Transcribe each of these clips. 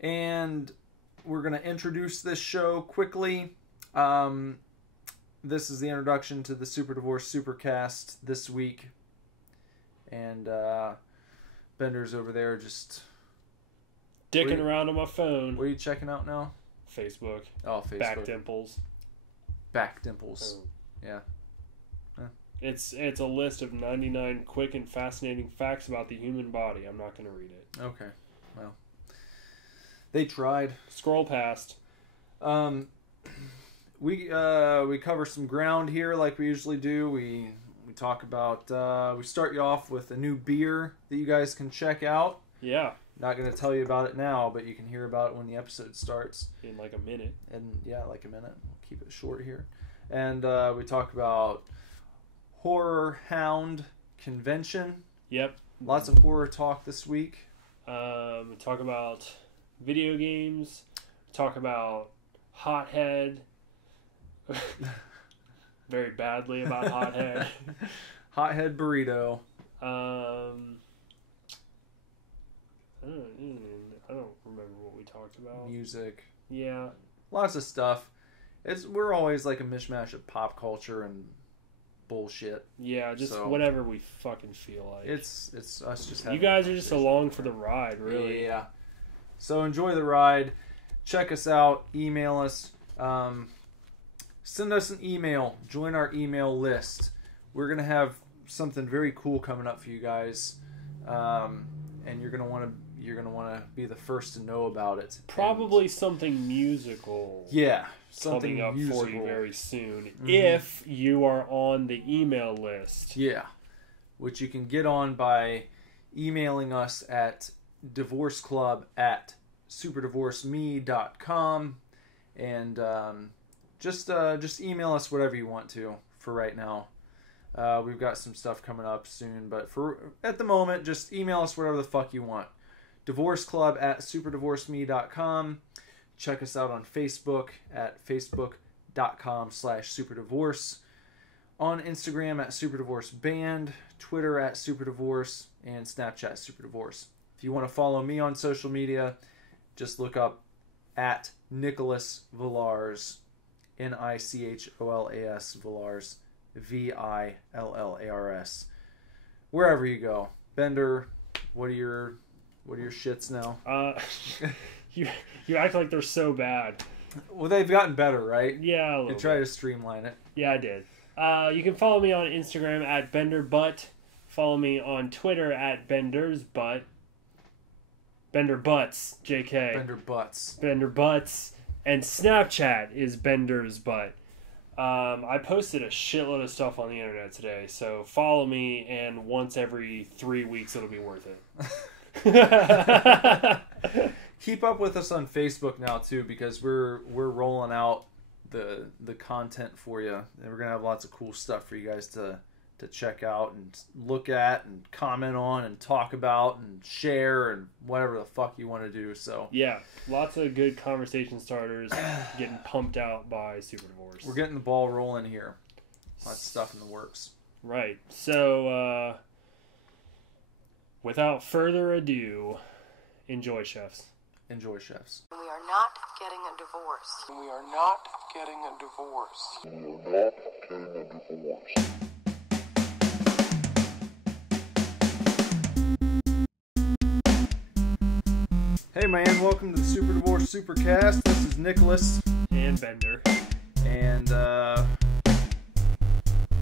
And we're going to introduce this show quickly. This is the introduction to the Super Divorce Supercast this week. And Bender's over there just... dicking around on my phone. What are you checking out now? Facebook. Oh, Facebook. Back dimples. Back dimples. Oh. Yeah. It's a list of 99 quick and fascinating facts about the human body. I'm not going to read it. Okay. Well, they tried. Scroll past. We cover some ground here like we usually do. We talk about... we start you off with a new beer that you guys can check out. Yeah. Not going to tell you about it now, but you can hear about it when the episode starts. In like a minute. And yeah, like a minute. We'll keep it short here. And we talk about Horror Hound Convention. Yep. Lots of horror talk this week. We talk about video games. Talk about Hothead. Very badly about Hothead. Hothead burrito. I don't remember what we talked about. Music. Yeah. Lots of stuff. We're always like a mishmash of pop culture and bullshit. Yeah, just whatever we fucking feel like. It's us just having... You guys are just along for the ride, really. Yeah. So enjoy the ride. Check us out. Email us. Send us an email. Join our email list. We're going to have something very cool coming up for you guys. And you're going to want to be the first to know about it. Probably something musical. Yeah. Something coming up musical for you very soon. Mm-hmm. If you are on the email list. Yeah. Which you can get on by emailing us at divorceclub@superdivorceme.com. And just email us whatever you want to for right now. We've got some stuff coming up soon, but at the moment, just email us whatever the fuck you want. divorceclub@superdivorceme.com. Check us out on Facebook at facebook.com/superdivorce. On Instagram at superdivorceband, Twitter at superdivorce, and Snapchat superdivorce. If you want to follow me on social media, just look up at Nicholas Villars, Nicholas Villars, Villars. Wherever you go. Bender, what are your shits now? You act like they're so bad. Well, they've gotten better, right? Yeah, a little bit. Try to streamline it. Yeah, I did. You can follow me on Instagram at BenderButt. Follow me on Twitter at BendersButt. BenderButts, JK. BenderButts. BenderButts. And Snapchat is BendersButt. I posted a shitload of stuff on the internet today, so follow me, and once every 3 weeks it'll be worth it. Keep up with us on Facebook now too, because we're rolling out the content for you, and we're gonna have lots of cool stuff for you guys to check out and look at and comment on and talk about and share and whatever the fuck you want to do. So yeah, lots of good conversation starters getting pumped out by Super Divorce. We're getting the ball rolling here. Lots of stuff in the works. Right. So without further ado, enjoy, chefs. Enjoy, chefs. We are not getting a divorce. We are not getting a divorce. We are not getting a divorce. Hey man, welcome to the Super Divorce Supercast. This is Nicholas. And Bender. And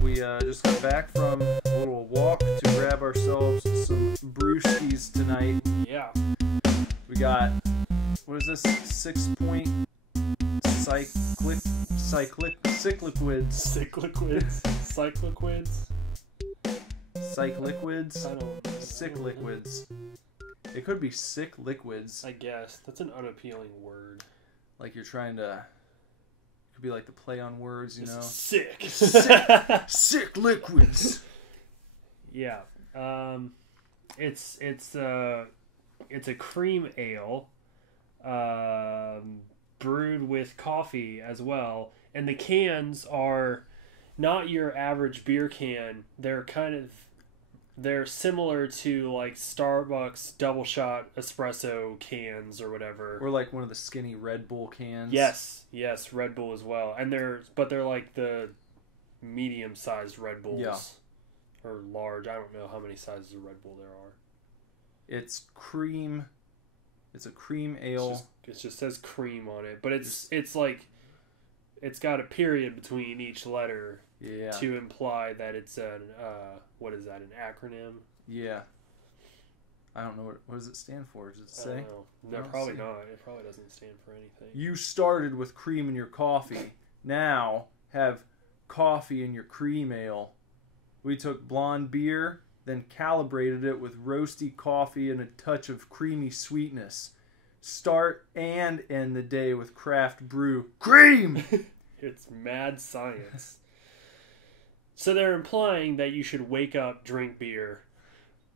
we just got back from a little walk to grab ourselves some brewskis tonight. Yeah. We got, what is this, 6-point cycliquids? Cycliquids? I don't know. Sick liquids. It could be sick liquids. I guess. That's an unappealing word. Like you're trying to... It could be like the play on words, you know? Sick. Sick liquids. Yeah. It's a cream ale, brewed with coffee as well, and the cans are not your average beer can. They're kind of They're similar to like Starbucks double shot espresso cans or whatever. Or like one of the skinny Red Bull cans. Yes, Red Bull as well. And they're like the medium-sized Red Bulls. Yeah. Or large. I don't know how many sizes of Red Bull there are. It's cream. It's a cream ale. It just says cream on it, but it's like it's got a period between each letter to imply that it's an what is that, an acronym? Yeah. I don't know what does it stand for? Does it say? I don't know. No, probably not. It probably doesn't stand for anything. You started with cream in your coffee. Now have coffee in your cream ale. We took blonde beer, then calibrated it with roasty coffee and a touch of creamy sweetness. Start and end the day with craft brew cream. It's mad science. So they're implying that you should wake up, drink beer,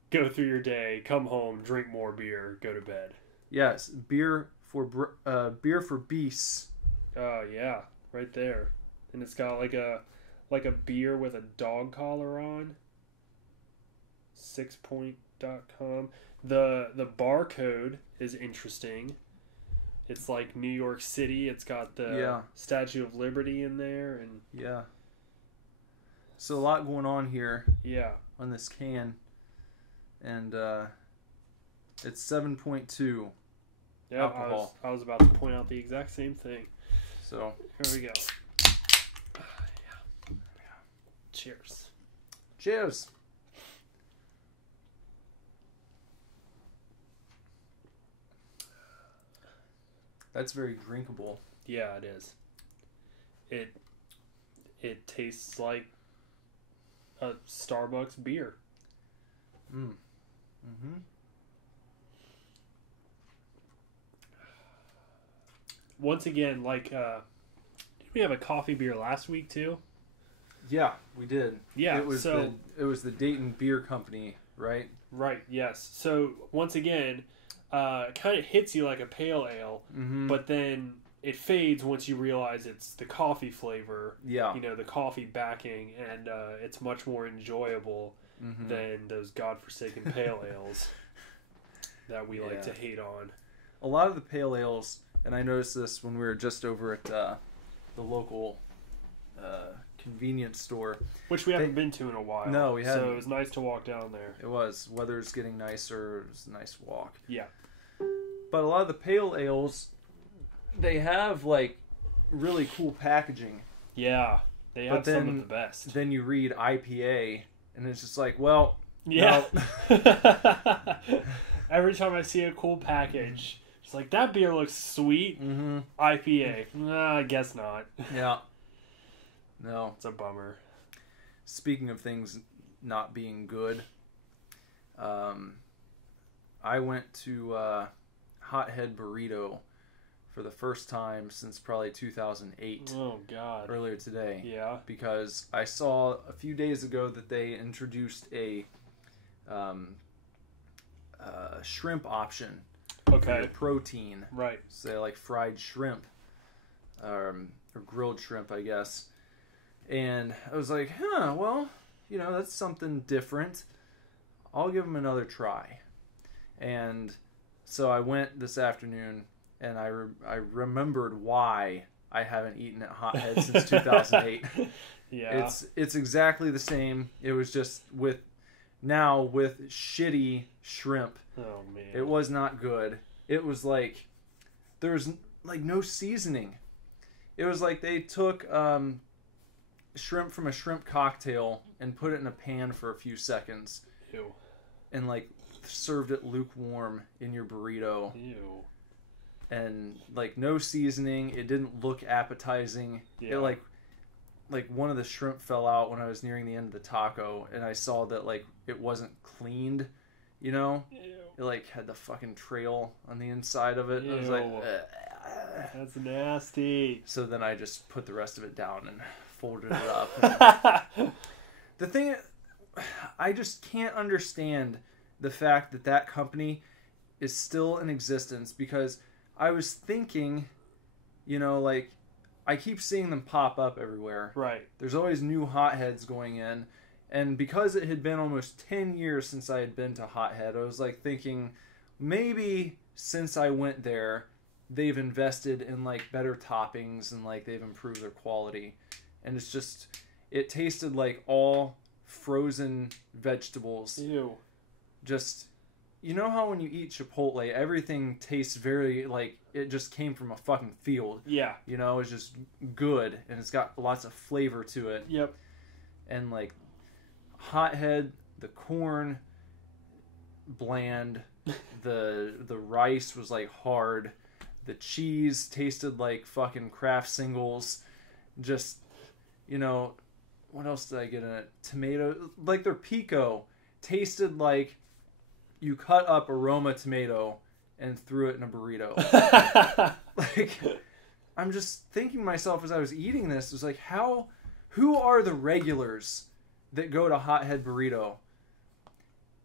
go through your day, come home, drink more beer, go to bed. Yes, beer for beasts. Oh yeah, right there. And it's got like a beer with a dog collar on. 6point.com. The barcode is interesting. It's like New York City. It's got the Statue of Liberty in there, and so a lot going on here. Yeah, on this can, and it's 7.2 alcohol. I was about to point out the exact same thing. So here we go. Cheers. Cheers. That's very drinkable. Yeah, it is. It tastes like a Starbucks beer. Once again, like, did we have a coffee beer last week too? Yeah, we did. Yeah, it was the Dayton Beer Company, right? Right. Yes. So once again, it kind of hits you like a pale ale, but then it fades once you realize it's the coffee flavor. Yeah. You know, the coffee backing, and it's much more enjoyable than those godforsaken pale ales that we like to hate on. A lot of the pale ales, and I noticed this when we were just over at the local convenience store, which we haven't been to in a while. No, we haven't. So it was nice to walk down there. It was. Weather's getting nicer. It was a nice walk. Yeah. But a lot of the pale ales, they have like really cool packaging. Yeah, they have some of the best. Then you read IPA, and it's just like, well, yeah. No. Every time I see a cool package, it's like, that beer looks sweet. IPA. Nah, I guess not. Yeah. No. It's a bummer. Speaking of things not being good, I went to Hothead Burrito for the first time since probably 2008. Oh, God. Earlier today. Yeah. Because I saw a few days ago that they introduced a shrimp option. Okay. For protein. Right. So like fried shrimp. Or grilled shrimp, I guess. And I was like, well, that's something different. I'll give them another try. And so I went this afternoon, and I remembered why I haven't eaten at Hothead since 2008. Yeah. It's exactly the same. It was just with shitty shrimp. Oh, man. It was not good. It was like, there was like no seasoning. It was like they took shrimp from a shrimp cocktail and put it in a pan for a few seconds. Ew. And like served it lukewarm in your burrito. Ew. And like no seasoning. It didn't look appetizing. Yeah. It like one of the shrimp fell out when I was nearing the end of the taco, and I saw that like it wasn't cleaned. Ew. It like had the fucking trail on the inside of it. Ew. I was like, that's nasty. So then I just put the rest of it down and folded it up. The thing, I just can't understand the fact that company is still in existence, because I was thinking, like, I keep seeing them pop up everywhere. Right. There's always new hotheads going in, And because it had been almost 10 years since I had been to Hothead, I was like thinking, maybe since I went there, they've invested in like better toppings and like they've improved their quality. And it's just, it tasted like all frozen vegetables. Ew. Just, you know how when you eat Chipotle, everything tastes very like it just came from a fucking field. Yeah. You know, it's just good and it's got lots of flavor to it. Yep. And like Hothead, the corn, bland, the rice was like hard, the cheese tasted like fucking Kraft Singles, just, you know, what else did I get in it? Tomato, like their pico tasted like you cut up a Roma tomato and threw it in a burrito. Like, I'm just thinking to myself as I was eating this, it was like, who are the regulars that go to Hothead Burrito?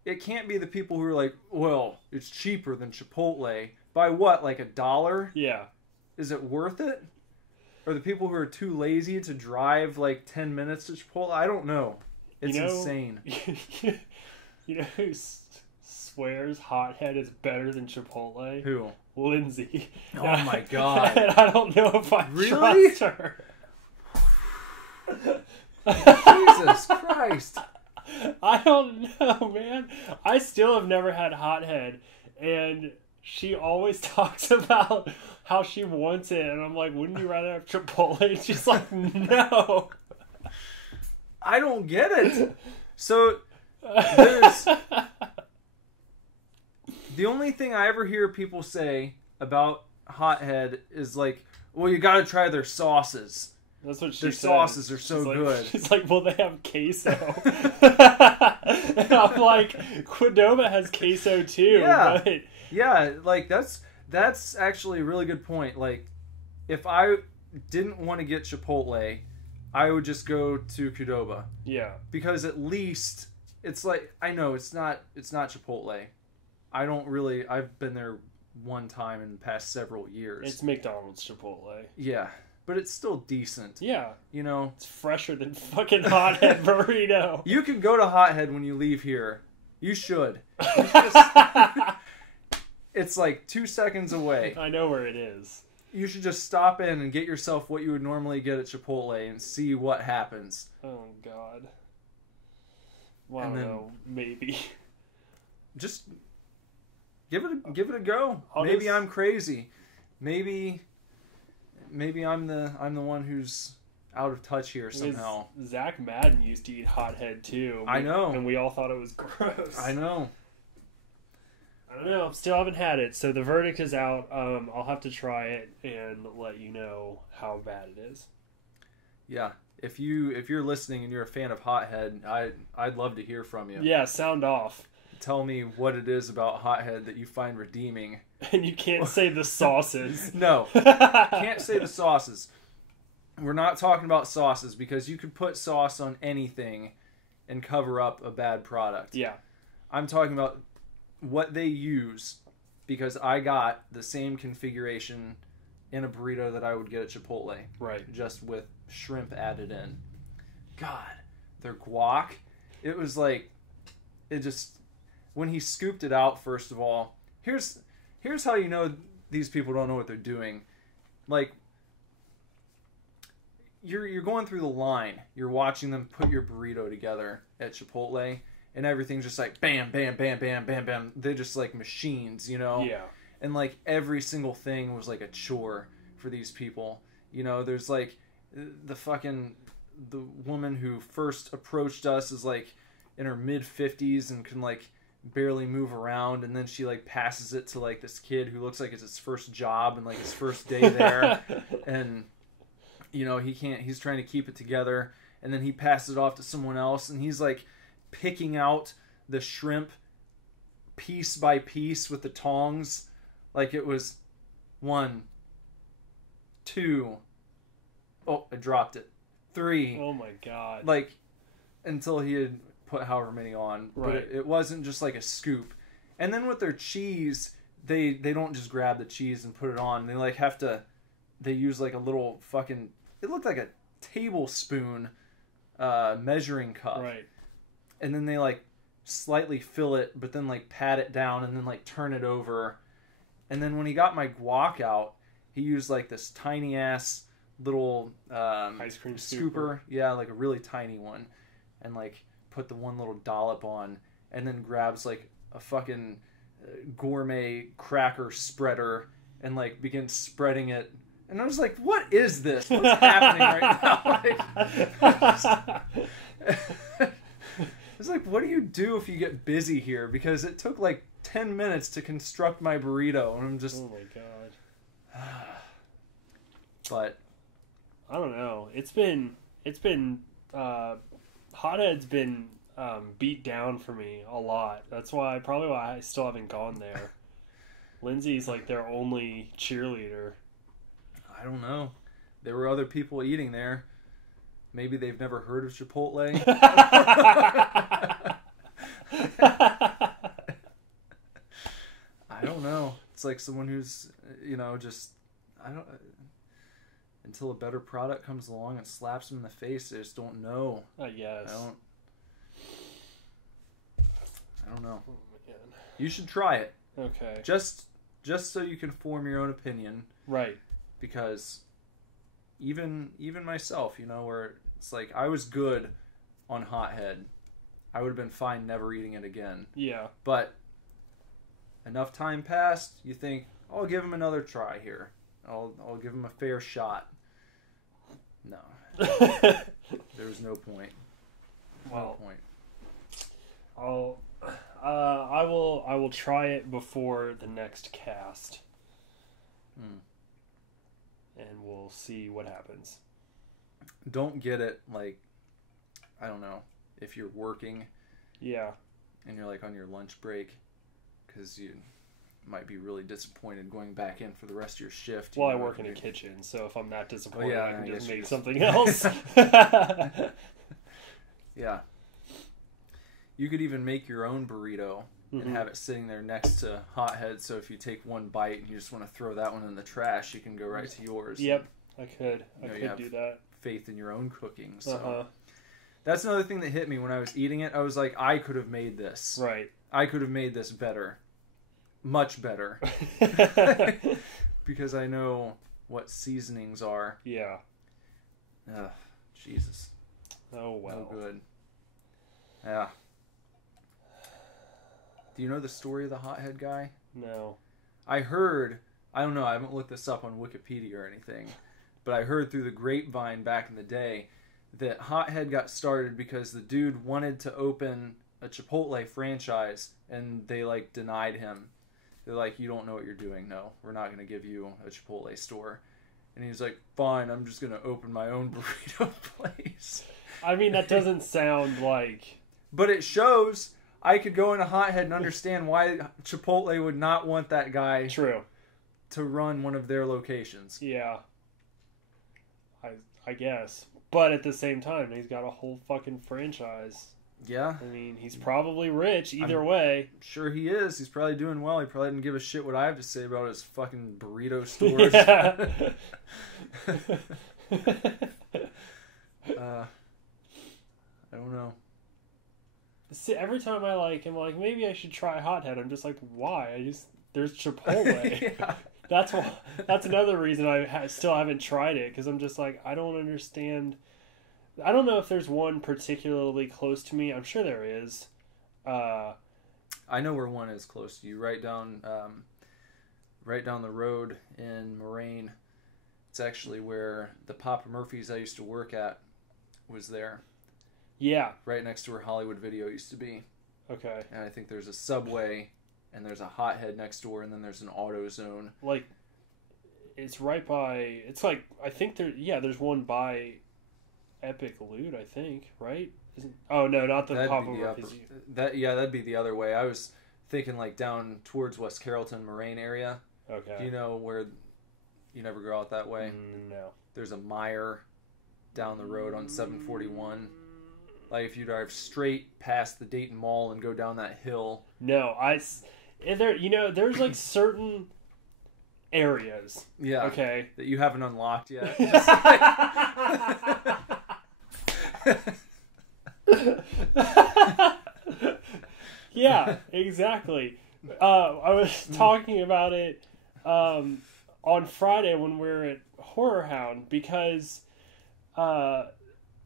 It can't be the people who are like, well, it's cheaper than Chipotle. By what, like $1? Yeah. Is it worth it? Or the people who are too lazy to drive like 10 minutes to Chipotle? I don't know. It's insane. You know who swears Hothead is better than Chipotle? Who? Lindsay. Oh my god. And I don't know if I Really? trust her. Jesus Christ. I don't know, man. I still have never had Hothead, and she always talks about how she wants it, and I'm like, wouldn't you rather have Chipotle? And she's like, no. I don't get it. So, there's... The only thing I ever hear people say about Hothead is like, well, you gotta try their sauces. That's what she Their said. sauces are so good. She's like, well, they have queso. And I'm like, Qdoba has queso too. Yeah. But... Yeah, like that's actually a really good point. Like, if I didn't want to get Chipotle, I would just go to Qdoba. Yeah. Because at least it's like, I know it's not Chipotle. I've been there one time in the past several years. It's McDonald's Chipotle. Yeah, but it's still decent. Yeah. You know? It's fresher than fucking Hothead burrito. You can go to Hothead when you leave here. You should. It's like 2 seconds away. I know where it is. You should just stop in and get yourself what you would normally get at Chipotle and see what happens. Oh, God. Well, And I then- don't know. Maybe. Just give it a go. Maybe I'm crazy. Maybe I'm the one who's out of touch here somehow. Zach Madden used to eat Hothead too. I know. And we all thought it was gross. I know. I don't know. Still haven't had it. So the verdict is out. I'll have to try it and let you know how bad it is. Yeah. If you're listening and you're a fan of Hothead, I'd love to hear from you. Yeah, sound off. Tell me what it is about Hothead that you find redeeming. And you can't say the sauces. No. Can't say the sauces. We're not talking about sauces because you could put sauce on anything and cover up a bad product. Yeah. I'm talking about what they use because I got the same configuration in a burrito that I would get at Chipotle. Right. Just with shrimp added in. God, their guac, it was like, it just, when he scooped it out, first of all, here's how you know these people don't know what they're doing. Like, you're going through the line, you're watching them put your burrito together at Chipotle, and everything's just like bam, bam, bam, bam, bam, bam. They're just like machines, you know? Yeah. And like every single thing was like a chore for these people. You know, there's like the woman who first approached us is like in her mid 50s and can like barely move around, and then she like passes it to like this kid who looks like it's his first job and like his first day there. And you know, he's trying to keep it together, and then he passes it off to someone else, and he's like picking out the shrimp piece by piece with the tongs like it was 1, 2, oh, I dropped it, 3. Oh my God. Like, until he had put however many on. Right. But it wasn't just like a scoop. And then with their cheese, they don't just grab the cheese and put it on. They like have to, they use like a little fucking, it looked like a tablespoon measuring cup. Right. and then they like slightly fill it, but then like pat it down and then like turn it over. And then when he got my guac out, he used like this tiny ass little ice cream scooper. Yeah, like a really tiny one, and like put the one little dollop on, and then grabs like a fucking gourmet cracker spreader and like begins spreading it. And I was like, what is this? What's happening right now? It's like, what do you do if you get busy here? Because it took like 10 minutes to construct my burrito, and I'm just... Oh my god. But... I don't know. It's been Hothead's been beat down for me a lot. That's why I still haven't gone there. Lindsay's like their only cheerleader. I don't know. There were other people eating there. Maybe they've never heard of Chipotle. I don't know. It's like someone who's, just, until a better product comes along and slaps them in the face, they just don't know. I guess. I don't know. Oh, man. You should try it. Okay. Just so you can form your own opinion. Right. Because even myself, where it's like I was good on Hothead. I would have been fine never eating it again. Yeah. But enough time passed, you think, I'll give him another try here. I'll give him a fair shot. No. There was no point. Well, no point. I will try it before the next cast. And we'll see what happens. Don't get it, like, I don't know, if you're working. Yeah. And you're, like, on your lunch break. Because you might be really disappointed going back in for the rest of your shift. Well, I work in a kitchen, so if I'm that disappointed, I can just make something else. Yeah. You could even make your own burrito and have it sitting there next to Hothead, so if you take one bite and you just want to throw that one in the trash, you can go right to yours. Yep, I could. I could do that. Faith in your own cooking. So that's another thing that hit me when I was eating it. I was like, I could have made this. Right. I could have made this better. Much better. Because I know what seasonings are. Yeah. Ugh, Jesus. Oh, well. No good. Yeah. Do you know the story of the Hothead guy? No. I heard, I don't know, I haven't looked this up on Wikipedia or anything, but I heard through the grapevine back in the day that Hothead got started because the dude wanted to open a Chipotle franchise and they like denied him. They're like, you don't know what you're doing. No, we're not going to give you a Chipotle store. And he's like, fine, I'm just going to open my own burrito place. I mean, that doesn't sound like... But it shows... I could go into Hothead and understand why Chipotle would not want that guy to run one of their locations. Yeah. I guess. But at the same time, he's got a whole fucking franchise. Yeah. I mean, he's probably rich either way. Sure he is. He's probably doing well. He probably didn't give a shit what I have to say about his fucking burrito stores. I don't know. See, every time I'm like, maybe I should try Hothead. I'm just like, why? There's Chipotle. Yeah. That's another reason I still haven't tried it, because I'm just like, I don't understand. I don't know if there's one particularly close to me. I'm sure there is. I know where one is close to you. Right down the road in Moraine. It's actually where the Papa Murphy's I used to work at was there. Yeah. Right next to where Hollywood Video used to be. Okay. And I think there's a Subway, and there's a Hothead next door, and then there's an AutoZone. Like, it's right by... It's like, I think there's one by Epic Loot, I think, right? Oh, no, not the Papa Murphy's. That'd be the other way. I was thinking, like, down towards West Carrollton, Moraine area. Okay. Do you know where... You never go out that way? No. There's a Meijer down the road on 741. Like, if you drive straight past the Dayton Mall and go down that hill. No, there's like certain areas. Yeah. Okay. That you haven't unlocked yet. Yeah, exactly. I was talking about it on Friday when we were at Horror Hound because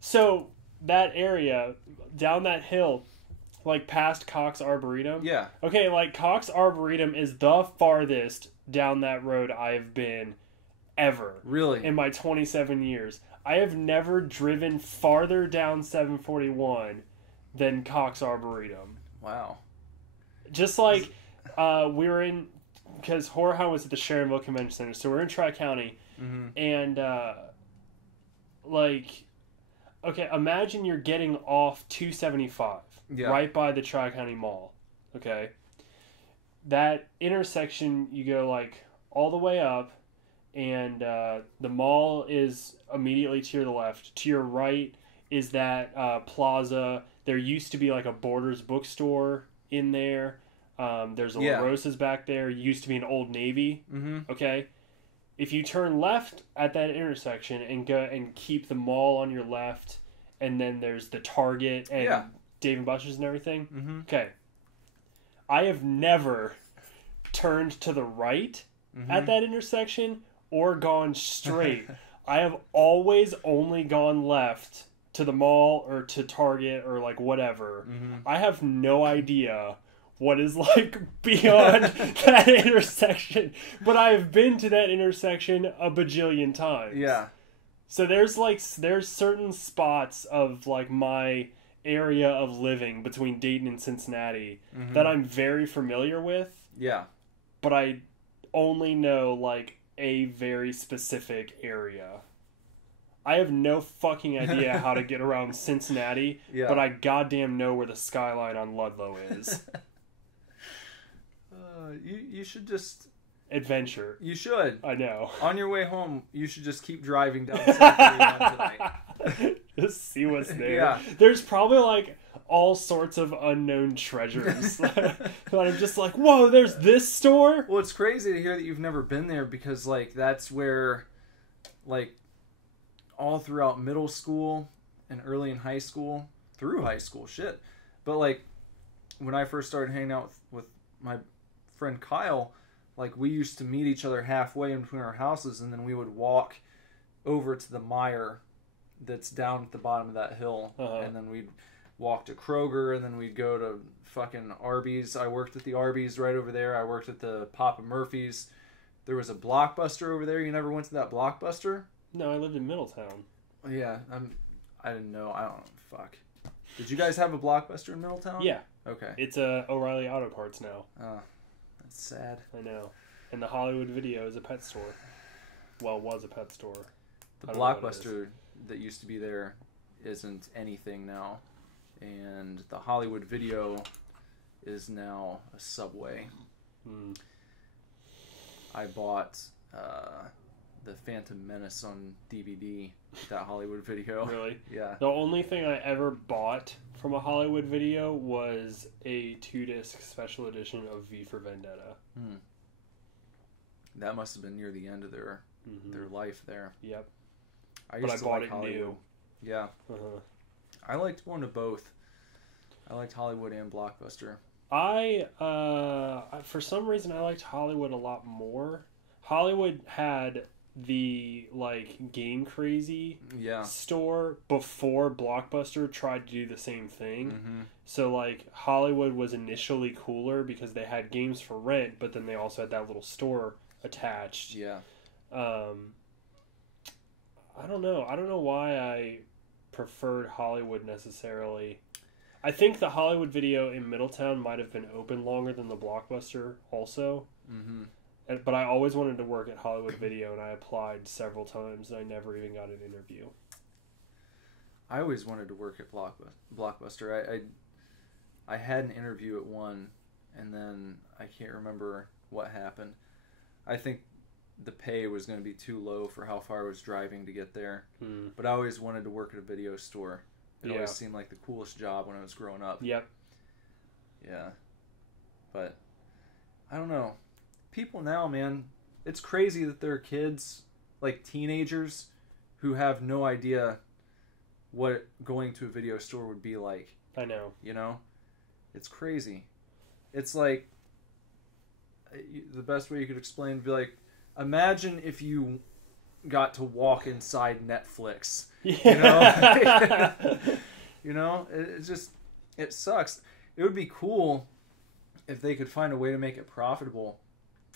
so that area down that hill, like past Cox Arboretum. Yeah. Okay, like Cox Arboretum is the farthest down that road I've been ever. Really? In my 27 years. I have never driven farther down 741 than Cox Arboretum. Wow. Just like we were in, because Horror Hound was at the Sharonville Convention Center, so we're in Tri-County, and like, okay, imagine you're getting off 275 right by the Tri-County Mall, okay? That intersection, you go like all the way up, and the mall is immediately to your left. To your right is that plaza. There used to be like a Borders bookstore in there. There's a La Rosa's back there. Used to be an Old Navy. Okay, if you turn left at that intersection and go and keep the mall on your left, and then there's the Target and Dave and Buster's and everything. Okay, I have never turned to the right at that intersection or gone straight. I have always only gone left to the mall or to Target or like whatever. I have no idea what is like beyond that intersection, but I've been to that intersection a bajillion times. Yeah. So there's certain spots of like my area of living between Dayton and Cincinnati that I'm very familiar with. Yeah. But I only know like a very specific area. I have no fucking idea how to get around Cincinnati, but I goddamn know where the skyline on Ludlow is. You should just... Adventure. You should. I know. On your way home, you should just keep driving down 731 tonight. Just see what's there. Yeah. There's probably like all sorts of unknown treasures. But I'm just like, whoa, there's this store? Well, it's crazy to hear that you've never been there because, like, that's where, like, all throughout middle school and early in high school, through high school, shit. But, like, when I first started hanging out with my friend Kyle, like, we used to meet each other halfway in between our houses, and then we would walk over to the mire that's down at the bottom of that hill, and then we'd walk to Kroger, and then we'd go to fucking Arby's. I worked at the Arby's right over there. I worked at the Papa Murphy's. There was a Blockbuster over there. You never went to that Blockbuster? No, I lived in Middletown. Yeah, I didn't know. I don't know. Fuck. Did you guys have a Blockbuster in Middletown? Yeah. Okay. It's a O'Reilly Auto Parts now. Oh, that's sad. I know. And the Hollywood Video is a pet store. Well, was a pet store. The Blockbuster that used to be there isn't anything now. And the Hollywood Video is now a Subway. I bought the Phantom Menace on DVD at that Hollywood Video. Really? Yeah. The only thing I ever bought from a Hollywood Video was a 2-disc special edition of V for Vendetta. That must have been near the end of their life there. Yep. But I bought it Hollywood. new. Yeah. I liked going to both. I liked Hollywood and Blockbuster. For some reason, I liked Hollywood a lot more. Hollywood had the like Game Crazy store before Blockbuster tried to do the same thing. So like Hollywood was initially cooler because they had games for rent, but then they also had that little store attached. Yeah. I don't know. I don't know why I preferred Hollywood necessarily. I think the Hollywood Video in Middletown might have been open longer than the Blockbuster also. But I always wanted to work at Hollywood Video, and I applied several times, and I never even got an interview. I always wanted to work at Blockbuster. I had an interview at one, and then I can't remember what happened. I think the pay was going to be too low for how far I was driving to get there. But I always wanted to work at a video store. It always seemed like the coolest job when I was growing up. Yep. Yeah. But I don't know. People now, man, it's crazy that there are kids, like teenagers, who have no idea what going to a video store would be like. I know. You know? It's crazy. It's like, the best way you could explain would be like, imagine if you got to walk inside Netflix. Yeah. You know? It sucks. It would be cool if they could find a way to make it profitable,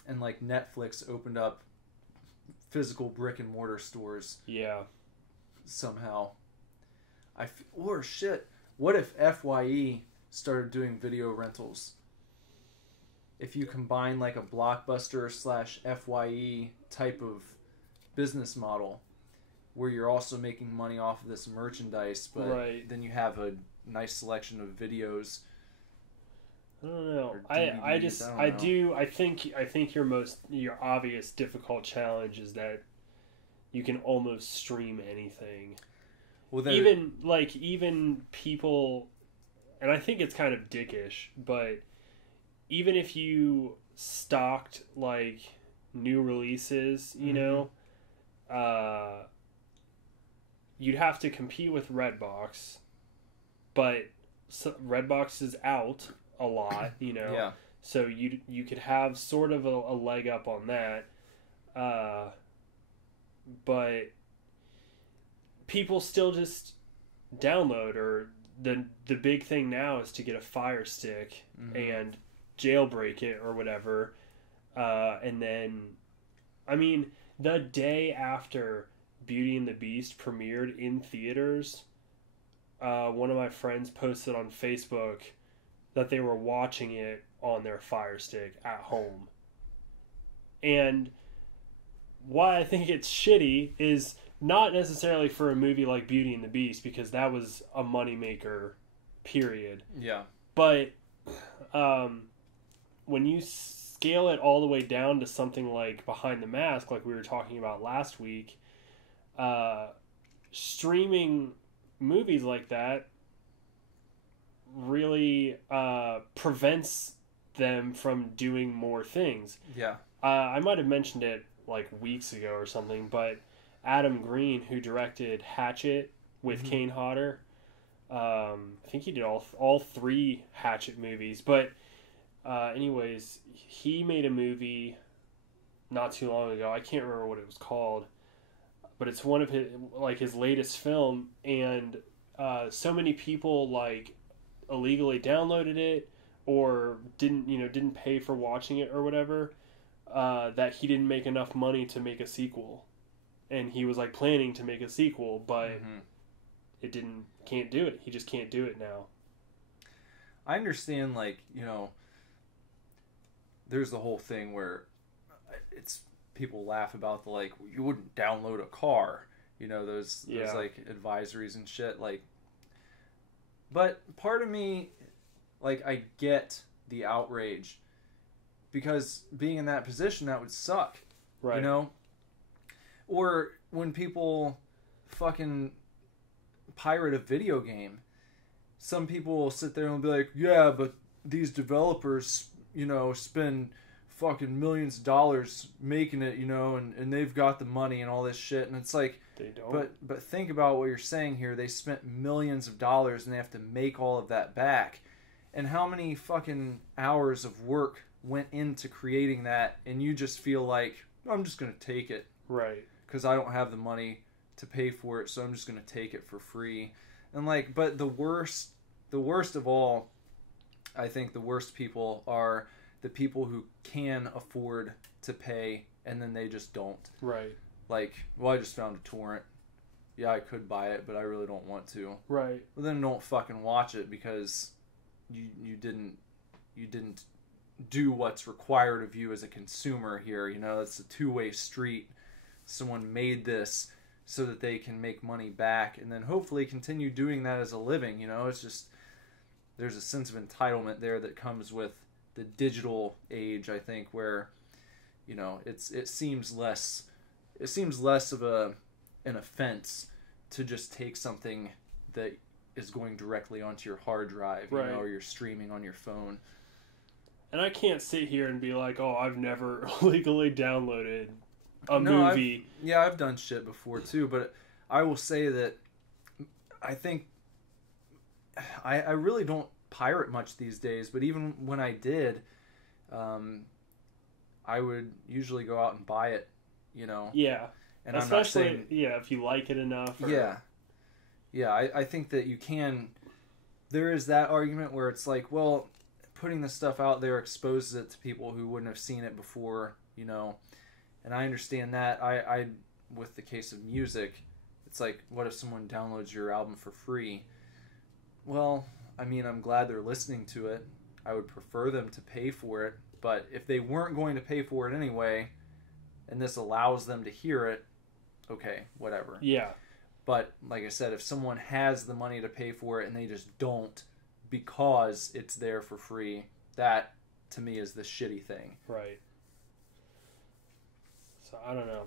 and like Netflix opened up physical brick and mortar stores. Yeah. Somehow. Or shit. What if FYE started doing video rentals? If you combine like a Blockbuster / FYE type of business model, where you're also making money off of this merchandise, but right. then you have a nice selection of videos. I don't know. DVDs, I think your obvious difficult challenge is that you can almost stream anything. Well, then even people, and I think it's kind of dickish, but even if you stocked like new releases, you know, you'd have to compete with Redbox, but Redbox is out a lot, you know. Yeah. So you could have sort of a leg up on that, but people still just download, or the big thing now is to get a Fire Stick and jailbreak it or whatever, and then, I mean, the day after Beauty and the Beast premiered in theaters, one of my friends posted on Facebook that they were watching it on their Fire Stick at home. And why I think it's shitty is not necessarily for a movie like Beauty and the Beast, because that was a moneymaker, period. Yeah. But when you scale it all the way down to something like Behind the Mask, like we were talking about last week, streaming movies like that really prevents them from doing more things. Yeah. I might have mentioned it like weeks ago or something, but Adam Green, who directed Hatchet with Kane Hodder, I think he did all 3 Hatchet movies, but anyways, he made a movie not too long ago. I can't remember what it was called, but it's one of his latest film, and so many people like illegally downloaded it or didn't pay for watching it or whatever, that he didn't make enough money to make a sequel, and he was like planning to make a sequel, but can't do it. He just can't do it now. I understand, like, there's the whole thing where it's people laugh about the, like, you wouldn't download a car, those like advisories and shit, like. But part of me, like, I get the outrage, because being in that position, that would suck, right? Or when people fucking pirate a video game, some people will sit there and be like, yeah, but these developers, spend fucking millions of dollars making it, and they've got the money and all this shit, and it's like, they don't. But think about what you're saying here. They spent millions of dollars and they have to make all of that back. And how many fucking hours of work went into creating that, and you just feel like, I'm just going to take it. Right. Because I don't have the money to pay for it, so I'm just going to take it for free. And like, but the worst of all, I think the worst people are the people who can afford to pay, and then they just don't. Right. Like, well, I just found a torrent. Yeah, I could buy it, but I really don't want to. Right. Well, then don't fucking watch it, because you didn't do what's required of you as a consumer here. It's a two-way street. Someone made this so that they can make money back, and then hopefully continue doing that as a living. It's just, there's a sense of entitlement there that comes with the digital age, I think, where it seems less of an offense to just take something that is going directly onto your hard drive, right, or you're streaming on your phone. And I can't sit here and be like, oh, I've never legally downloaded a movie. I've done shit before too, but I will say that I think I really don't pirate much these days, but even when I did, I would usually go out and buy it, you know. Yeah. And especially, I'm not saying, if you like it enough. Or... Yeah, I think that you can. There is that argument where it's like, well, putting the stuff out there exposes it to people who wouldn't have seen it before, you know. And I understand that. I with the case of music, it's like, what if someone downloads your album for free? Well, I mean, I'm glad they're listening to it. I would prefer them to pay for it. But if they weren't going to pay for it anyway, and this allows them to hear it, okay, whatever. Yeah. But like I said, if someone has the money to pay for it and they just don't because it's there for free, that to me is the shitty thing. Right. So I don't know.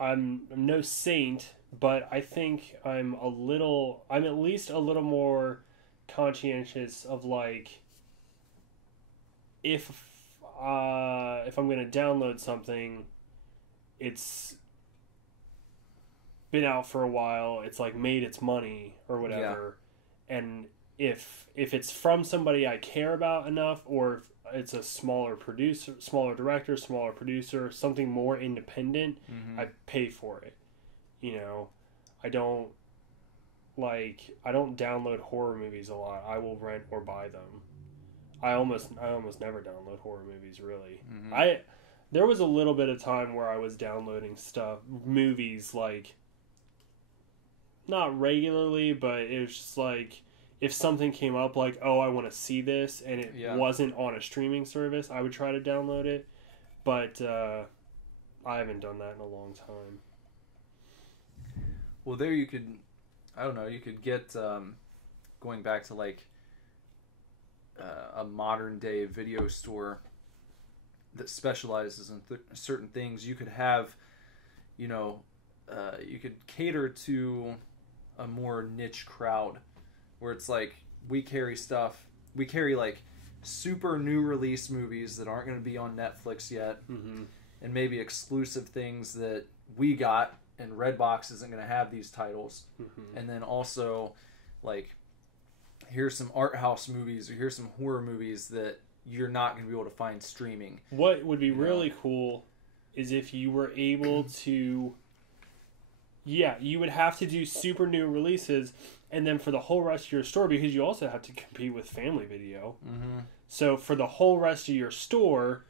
I'm no saint, but I think I'm at least a little more conscientious of like if I'm going to download something, it's been out for a while, it's like made its money or whatever. Yeah. And if it's from somebody I care about enough, or if it's a smaller director, smaller producer, something more independent, I pay for it. You know, I don't download horror movies a lot. I will rent or buy them. I almost never download horror movies, really. There was a little bit of time where I was downloading movies, like, not regularly, but it was just like, if something came up, like, oh, I want to see this, and it wasn't on a streaming service, I would try to download it. But I haven't done that in a long time. Well, there you could, I don't know, you could get, going back to, like, a modern day video store that specializes in certain things. You could have, you know, you could cater to a more niche crowd where it's like, we carry like super new release movies that aren't going to be on Netflix yet, and maybe exclusive things that we got, and Redbox isn't going to have these titles. And then also, like, here's some art house movies, or here's some horror movies that you're not going to be able to find streaming. What would be really cool is if you were able to... Yeah, you would have to do super new releases, and then for the whole rest of your store, because you also have to compete with Family Video. So for the whole rest of your store,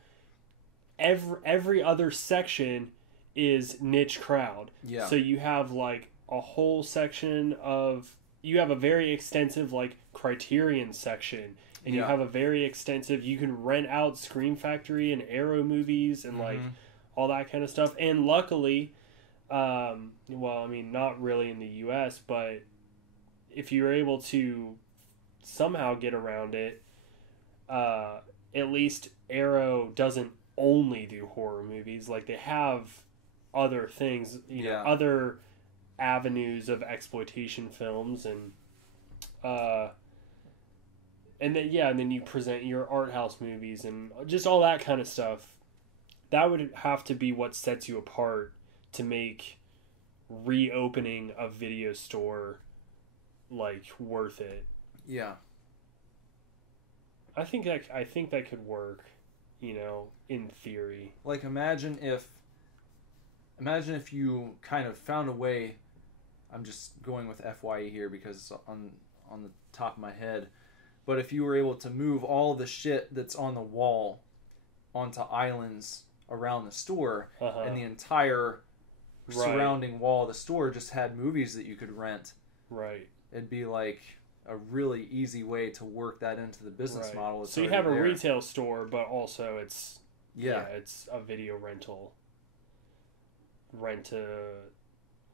every other section is niche crowd. Yeah. So you have like a whole section of... You have a very extensive like Criterion section, and you have a very extensive... You can rent out Scream Factory and Arrow movies and like all that kind of stuff. And luckily... well, I mean, not really in the U.S., but if you're able to somehow get around it, at least Arrow doesn't only do horror movies. Like, they have other things, you know, other avenues of exploitation films, and then you present your art house movies and just all that kind of stuff. That would have to be what sets you apart to make reopening a video store like worth it. Yeah. I think that could work, you know, in theory. Like, imagine if you kind of found a way. I'm just going with FYE here because it's on the top of my head. But if you were able to move all the shit that's on the wall onto islands around the store, and the entire surrounding wall of the store just had movies that you could rent. Right. It'd be like a really easy way to work that into the business model. So you have a retail store, but also it's it's a video rental.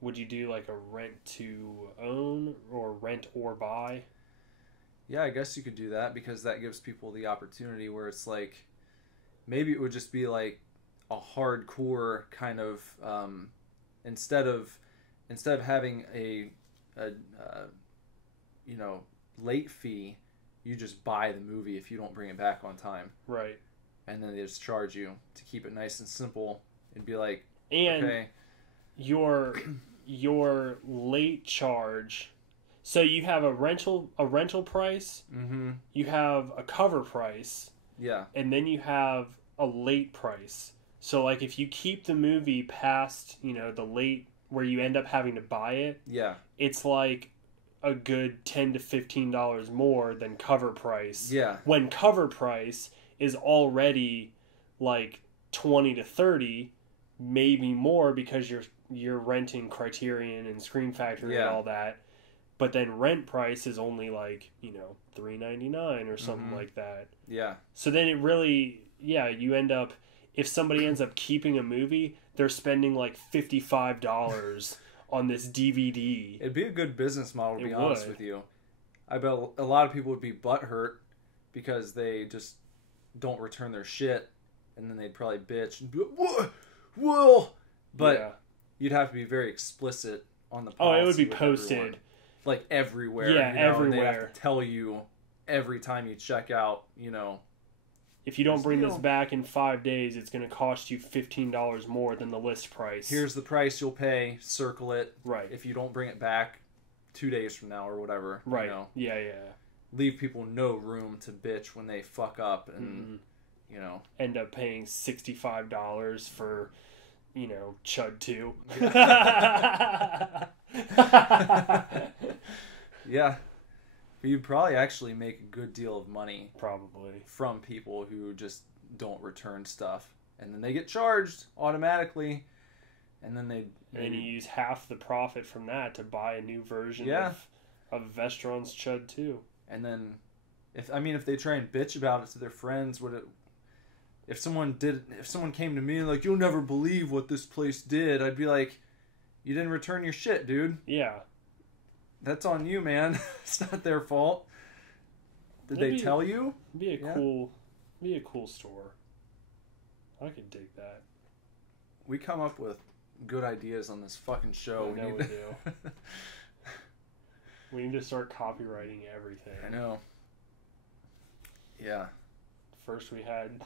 Would you do like a rent to own or rent or buy? Yeah, I guess you could do that, because that gives people the opportunity where it's like, maybe it would just be like a hardcore kind of, instead of having a you know, late fee, you just buy the movie if you don't bring it back on time. Right. And then they just charge you to keep it nice and simple and be like, and okay, your late charge. So you have a rental price, Mm-hmm. you have a cover price, Yeah. and then you have a late price. So like if you keep the movie past, the late where you end up having to buy it, Yeah. it's like a good $10 to $15 more than cover price. Yeah. When cover price is already like 20 to 30, maybe more because you're renting Criterion and Scream Factory and all that. But then rent price is only like, $3.99 or something like that. Yeah. So then it really, you end up, if somebody ends up keeping a movie, they're spending like $55 on this DVD. It'd be a good business model, to be honest would. with you. I bet a lot of people would be butthurt because they just don't return their shit, and then they'd probably bitch and be like, whoa. But you'd have to be very explicit on the policy. Oh, it would be with posted. everyone. Like everywhere. Yeah, everywhere. And they have to tell you every time you check out, If you don't bring this back in 5 days, it's going to cost you $15 more than the list price. Here's the price you'll pay, circle it. Right. If you don't bring it back 2 days from now or whatever. Right. Yeah. Leave people no room to bitch when they fuck up and, End up paying $65 for, Chud 2. Yeah. But you'd probably actually make a good deal of money. Probably. From people who just don't return stuff. And then they get charged automatically. And then they you use half the profit from that to buy a new version of Vestron's Chud 2. And then, if they try and bitch about it to their friends, if someone came to me and like, you'll never believe what this place did, I'd be like, you didn't return your shit, dude. Yeah. That's on you, man. It's not their fault. Did they tell you? Be a cool store. I could dig that. We come up with good ideas on this fucking show. I know we do. We need to start copywriting everything. I know. Yeah. First we had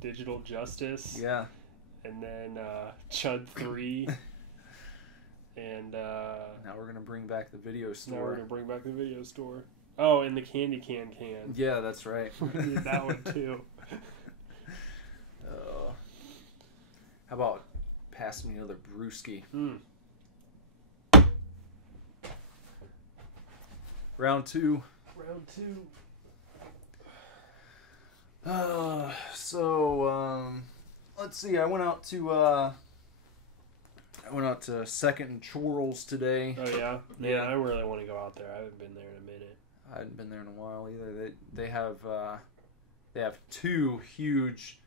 Digital Justice. Yeah. And then Chud 3. And now we're gonna bring back the video store. Now we're gonna bring back the video store. Oh, and the candy can. Yeah, that's right. We need that one too. How about pass me another brewski? Round two. Let's see. I went out to Second and Chorrel's today. Oh yeah? Yeah, I really want to go out there. I haven't been there in a minute. I hadn't been there in a while either. They have two huge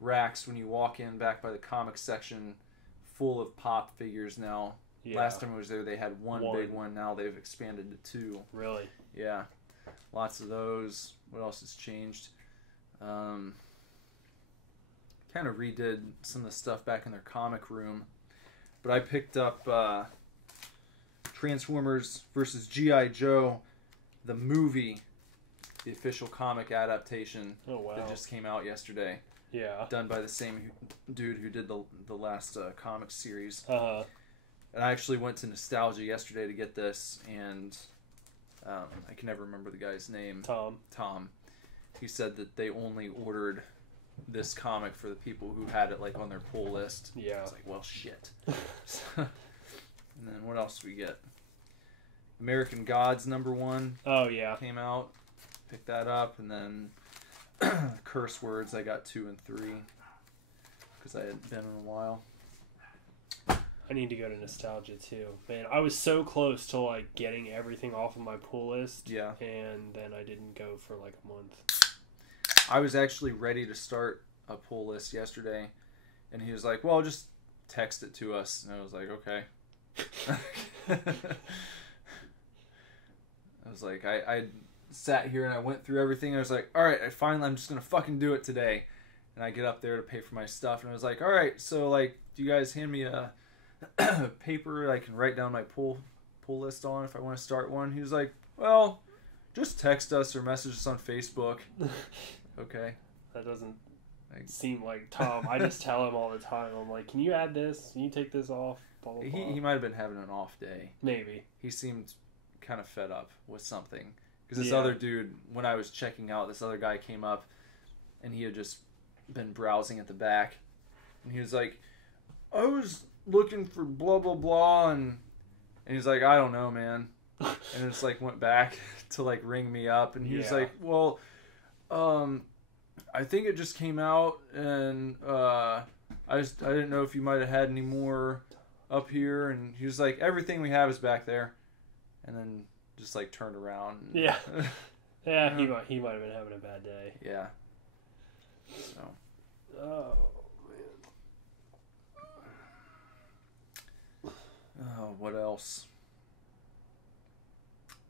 racks when you walk in back by the comic section, full of pop figures now. Yeah. Last time I was there, they had one big one. Now they've expanded to two. Really? Yeah. Lots of those. What else has changed? Kind of redid some of the stuff back in their comic room. But I picked up Transformers vs. G.I. Joe, the movie, the official comic adaptation. Oh, wow. That just came out yesterday. Yeah. Done by the same dude who did the last comic series. Uh-huh. And I actually went to Nostalgia yesterday to get this, and I can never remember the guy's name. Tom. He said that they only ordered this comic for the people who had it like on their pull list. Yeah. I was like, well, shit. And then what else did we get? American Gods #1. Oh yeah. Came out. Picked that up, and then Curse Words. I got 2 and 3 because I hadn't been in a while. I need to go to Nostalgia too, man. I was so close to like getting everything off of my pull list. Yeah. And then I didn't go for like a month. I was actually ready to start a pull list yesterday, and he was like, well, just text it to us. And I was like, okay. I was like, I sat here and I went through everything. I was like, all right, I'm just going to fucking do it today. And I get up there to pay for my stuff, and I was like, all right, so like, do you guys hand me a paper I can write down my pull list on if I want to start one? He was like, well, just text us or message us on Facebook. Okay. That doesn't seem like Tom. I just tell him all the time. I'm like, can you add this? Can you take this off? Blah, blah, blah. He might have been having an off day. Maybe. He seemed kind of fed up with something. Because this other dude, when I was checking out, this other guy came up and he had just been browsing at the back. And he was like, I was looking for blah, blah, blah. And he's like, I don't know, man. And it's like went back to like ring me up. And he was like, well, I think it just came out. And I didn't know if you might have had any more up here. And he was like, everything we have is back there. And then just like turned around. And, yeah, he might have been having a bad day. Yeah. So. Oh man. Oh, what else?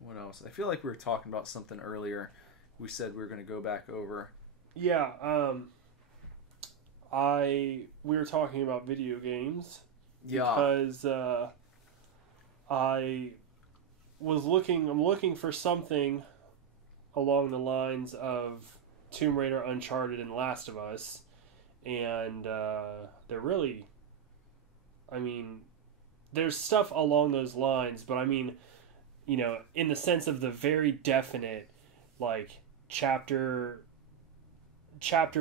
What else? I feel like we were talking about something earlier. We said we were going to go back over. Yeah. We were talking about video games. Yeah. Because I'm looking for something along the lines of Tomb Raider, Uncharted, and Last of Us, and they're really, I mean, there's stuff along those lines, but I mean, you know, in the sense of the very definite, like, chapter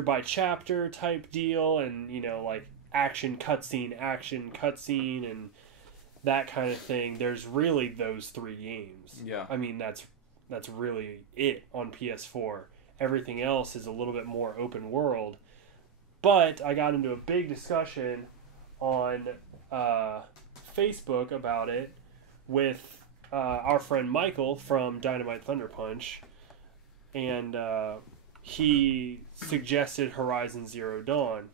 by chapter type deal, and, you know, like, action cutscene, and that kind of thing. There's really those 3 games. Yeah. I mean, that's really it on PS4. Everything else is a little bit more open world. But I got into a big discussion on Facebook about it with our friend Michael from Dynamite Thunder Punch. And he suggested Horizon Zero Dawn.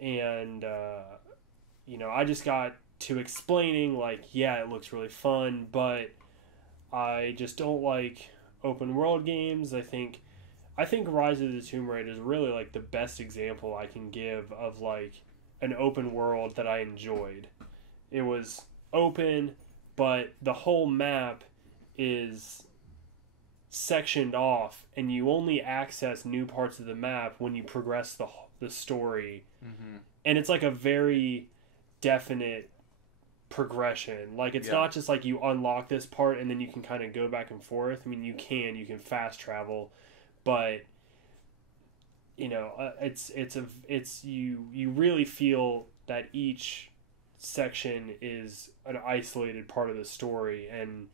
And, you know, I just got to explaining, like, yeah, it looks really fun, but I just don't like open world games. I think Rise of the Tomb Raider is really, like, the best example I can give of, like, an open world that I enjoyed. It was open, but the whole map is sectioned off, and you only access new parts of the map when you progress the story. Mm-hmm. And it's, like, a very definite progression. Like, it's not just like you unlock this part and then you can kind of go back and forth. I mean, you can fast travel, but you know, you really feel that each section is an isolated part of the story, and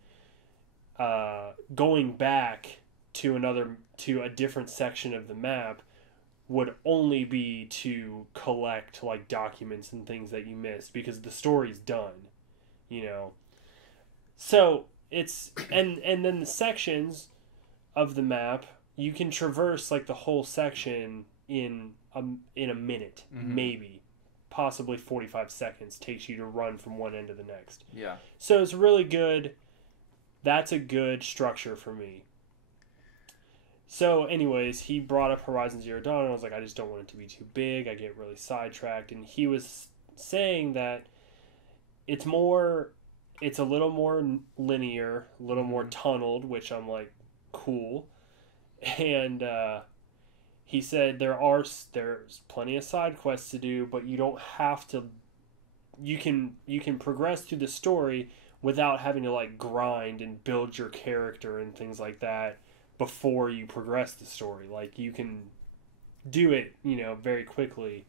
going back to a different section of the map would only be to collect, like, documents and things that you missed, because the story's done, you know. So it's and then the sections of the map, you can traverse, like, the whole section in a minute, mm-hmm. maybe, possibly 45 seconds takes you to run from one end to the next. Yeah. So it's really good. That's a good structure for me. So, anyways, he brought up Horizon Zero Dawn, and I was like, I just don't want it to be too big. I get really sidetracked. And he was saying that it's a little more linear, a little more tunneled, which I'm like, cool. And he said there's plenty of side quests to do, but you don't have to. You can progress through the story without having to, like, grind and build your character and things like that before you progress the story. Like, you can do it, you know, very quickly.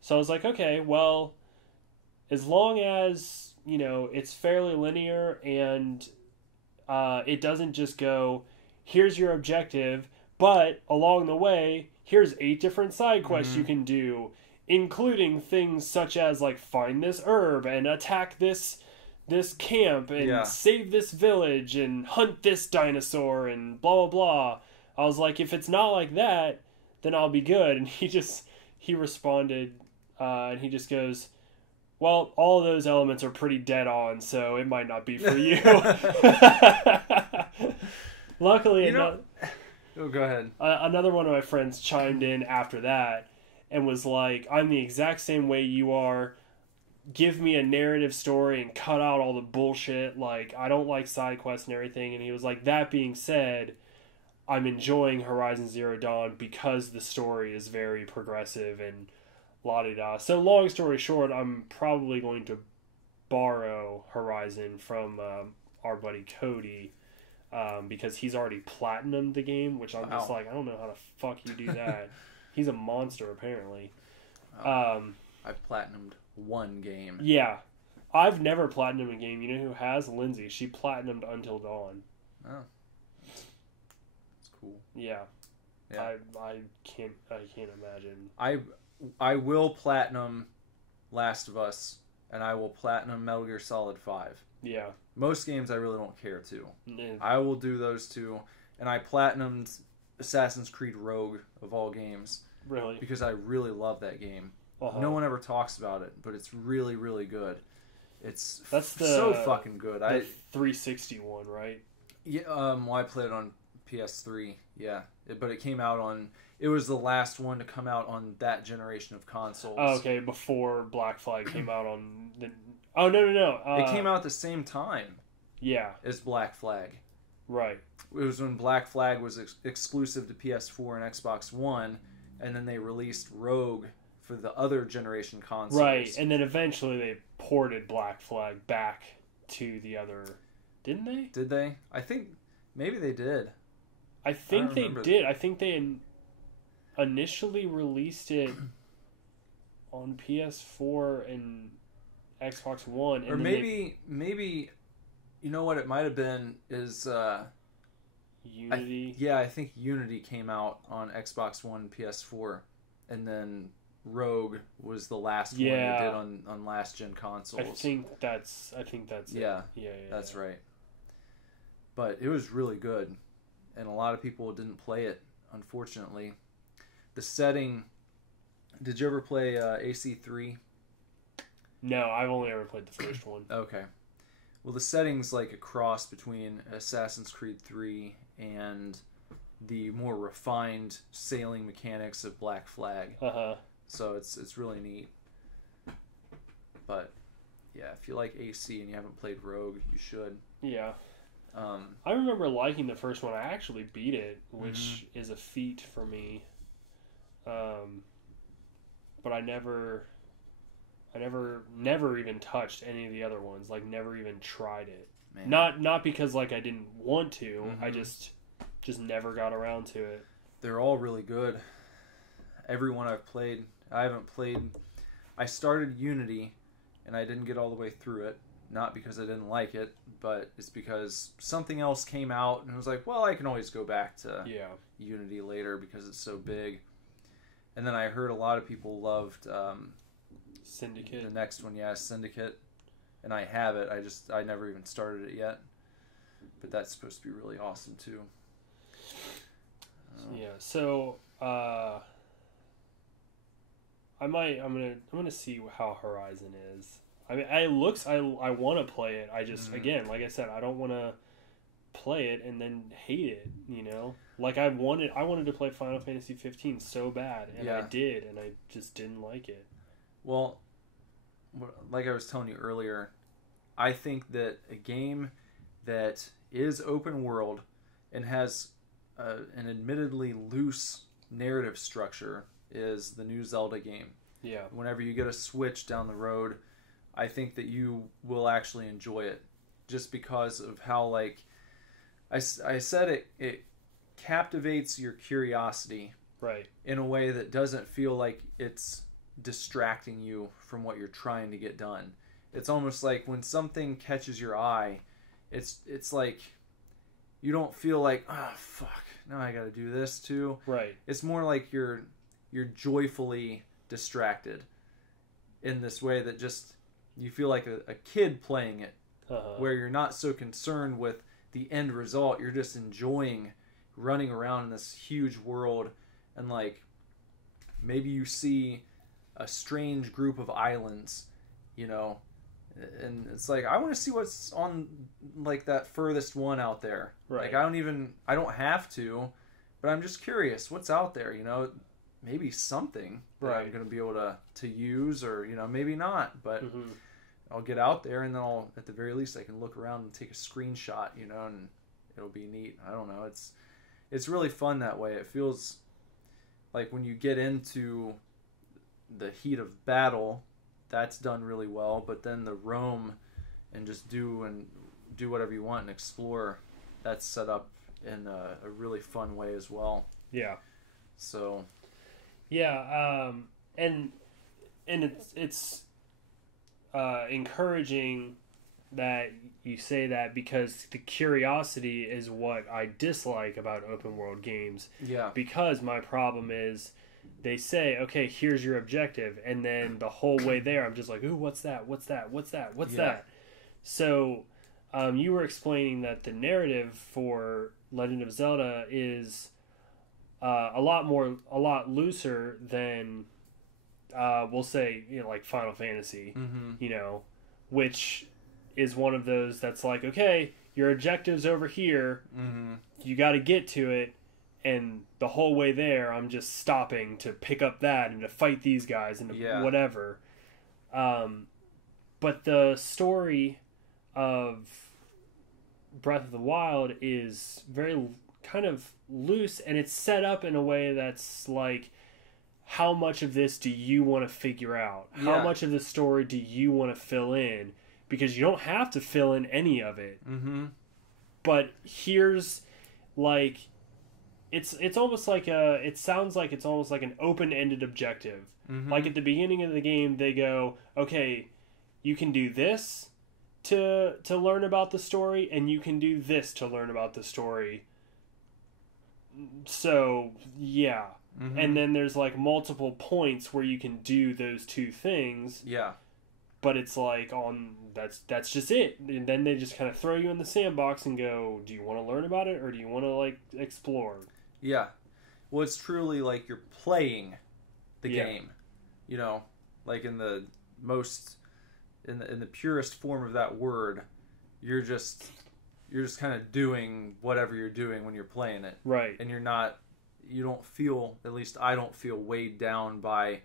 So I was like, okay, well, as long as, you know, it's fairly linear and it doesn't just go, here's your objective, but along the way, here's 8 different side quests mm-hmm. you can do, including things such as, like, find this herb and attack this camp and save this village and hunt this dinosaur and blah, blah, blah. I was like, if it's not like that, then I'll be good. And he responded, and he just goes, well, all of those elements are pretty dead on, so it might not be for you. Luckily, go ahead. Another one of my friends chimed in after that and was like, I'm the exact same way you are. Give me a narrative story and cut out all the bullshit. Like, I don't like side quests and everything. And he was like, that being said, I'm enjoying Horizon Zero Dawn because the story is very progressive and la-di-da. So long story short, I'm probably going to borrow Horizon from our buddy Cody because he's already platinumed the game, which I'm just like, I don't know how the fuck you do that. He's a monster, apparently. I've platinumed one game. Yeah. I've never platinumed a game. You know who has? Lindsay. She platinumed Until Dawn. Oh. That's cool. Yeah. Yeah. I can't imagine. I will platinum Last of Us, and I will platinum Metal Gear Solid 5. Yeah. Most games I really don't care to. Yeah. I will do those two, and I platinumed Assassin's Creed Rogue of all games. Really? Because I really love that game. Uh-huh. No one ever talks about it, but it's really, really good. It's That's so fucking good. The 360 one, right? Yeah, well, I played it on PS3, yeah. But it came out on... It was the last one to come out on that generation of consoles. Oh, okay, before Black Flag came out on the... Oh, no. It came out at the same time yeah, as Black Flag. right. It was when Black Flag was exclusive to PS4 and Xbox One, and then they released Rogue for the other generation consoles. Right, and then eventually they ported Black Flag back to the other... Didn't they? Did they? I think maybe they did. I think they did. I think they initially released it on PS4 and Xbox One. And or maybe, you know what it might have been is... Unity? I think Unity came out on Xbox One and PS4, and then Rogue was the last one they did on last gen consoles. I think that's yeah, it. Yeah, that's right. But it was really good, and a lot of people didn't play it, unfortunately. The setting... Did you ever play AC3? No, I've only ever played the first one. Okay. Well, the setting's like a cross between Assassin's Creed 3 and the more refined sailing mechanics of Black Flag. Uh-huh. So it's really neat. But yeah, if you like AC and you haven't played Rogue, you should. Yeah. I remember liking the first one. I actually beat it, which is a feat for me. But I never even touched any of the other ones. Like, never even tried it. Man. Not because like I didn't want to. I just never got around to it. They're all really good. Everyone I've played, I started Unity, and I didn't get all the way through it. Not because I didn't like it, but it's because something else came out, and I was like, well, I can always go back to Unity later because it's so big. And then I heard a lot of people loved Syndicate. The next one, Syndicate. And I have it. I never even started it yet. But that's supposed to be really awesome too. Yeah. So I'm gonna see how Horizon is. I mean, I want to play it. I just again, like I said, I don't want to play it and then hate it. You know, like I wanted to play Final Fantasy 15 so bad, and I did, and I just didn't like it. Well, like I was telling you earlier, I think that a game that is open world and has an admittedly loose narrative structure is the new Zelda game. Yeah. Whenever you get a Switch down the road, I think that you will actually enjoy it, just because of how, like I said, it captivates your curiosity, right, in a way that doesn't feel like it's distracting you from what you're trying to get done. It's almost like when something catches your eye, it's like you don't feel like, oh fuck, now I gotta do this too. Right. It's more like you're joyfully distracted in this way that just you feel like a kid playing it, where you're not so concerned with the end result. You're just enjoying running around in this huge world, and like maybe you see a strange group of islands, you know, and it's like, I want to see what's on like that furthest one out there. Right. Like I don't have to, but I'm just curious what's out there, you know, maybe something that I'm going to be able to use, or, you know, maybe not, but I'll get out there, and then at the very least I can look around and take a screenshot, you know, and it'll be neat. I don't know. It's it's really fun that way. It feels like when you get into the heat of battle, that's done really well. But then the roam and just do whatever you want and explore, that's set up in a really fun way as well. Yeah. So. Yeah, and it's encouraging that you say that, because the curiosity is what I dislike about open world games. Yeah. Because my problem is they say, okay, here's your objective, and then the whole way there I'm just like, ooh, what's that? What's that? What's that? What's that? So you were explaining that the narrative for Legend of Zelda is a lot looser than we'll say, like Final Fantasy, which is one of those that's like, okay, your objective's over here, you got to get to it, and the whole way there I'm just stopping to pick up that and to fight these guys and whatever. But the story of Breath of the Wild is very kind of loose, and it's set up in a way that's like, how much of this do you want to figure out? How much of the story do you want to fill in? Because you don't have to fill in any of it. But here's like, it's almost like it sounds like it's almost like an open-ended objective. Like at the beginning of the game they go, okay, you can do this to learn about the story, and you can do this to learn about the story. So yeah. And then there's like multiple points where you can do those two things. Yeah. But it's like that's just it. And then they just kind of throw you in the sandbox and go, do you want to learn about it, or do you want to like explore? Yeah. Well, it's truly like you're playing the game. Like in the most in the purest form of that word, you're just kind of doing whatever you're doing when you're playing it. Right. And you don't feel, at least I don't feel, weighed down by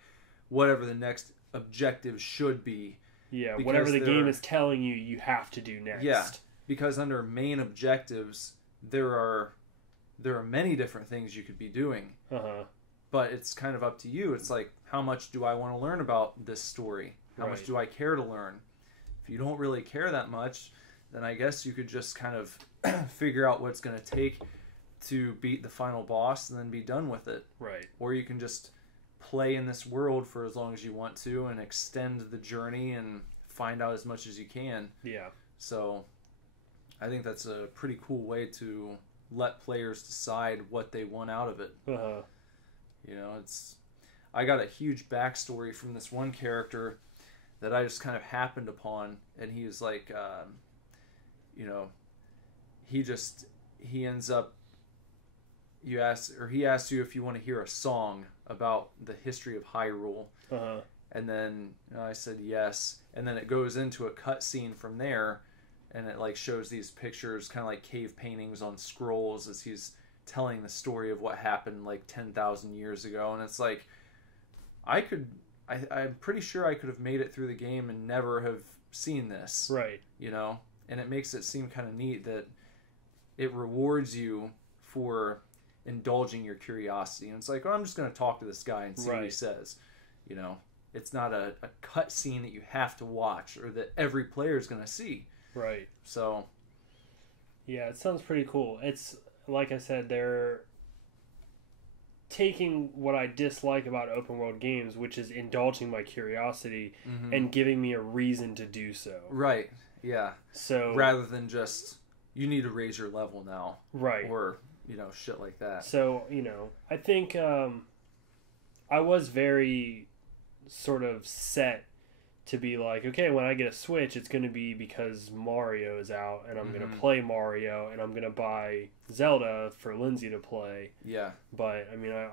whatever the next objective should be. Yeah, whatever the game is telling you, you have to do next. Yeah, because under main objectives, there are many different things you could be doing. But it's kind of up to you. It's like, how much do I want to learn about this story? How much do I care to learn? If you don't really care that much, then I guess you could just kind of figure out what it's going to take to beat the final boss and then be done with it. Right. Or you can just play in this world for as long as you want to and extend the journey and find out as much as you can. Yeah. So I think that's a pretty cool way to let players decide what they want out of it. I got a huge backstory from this one character that I just kind of happened upon, and he was like, he ends up, he asks you if you want to hear a song about the history of Hyrule. And then I said yes, and then it goes into a cutscene from there, and it like shows these pictures, kind of like cave paintings on scrolls, as he's telling the story of what happened like 10,000 years ago. And it's like, I'm pretty sure I could have made it through the game and never have seen this. Right. And it makes it seem kind of neat that it rewards you for indulging your curiosity. And it's like, oh, I'm just going to talk to this guy and see what he says. It's not a cut scene that you have to watch or that every player is going to see. Right. So. Yeah, it sounds pretty cool. It's, like I said, they're taking what I dislike about open world games, which is indulging my curiosity, and giving me a reason to do so. Right. Yeah. So rather than just, you need to raise your level now. Right. Or, shit like that. So, I think I was very sort of set to be like, okay, when I get a Switch, it's going to be because Mario is out, and I'm going to play Mario, and I'm going to buy Zelda for Lindsay to play. Yeah. But, I mean, I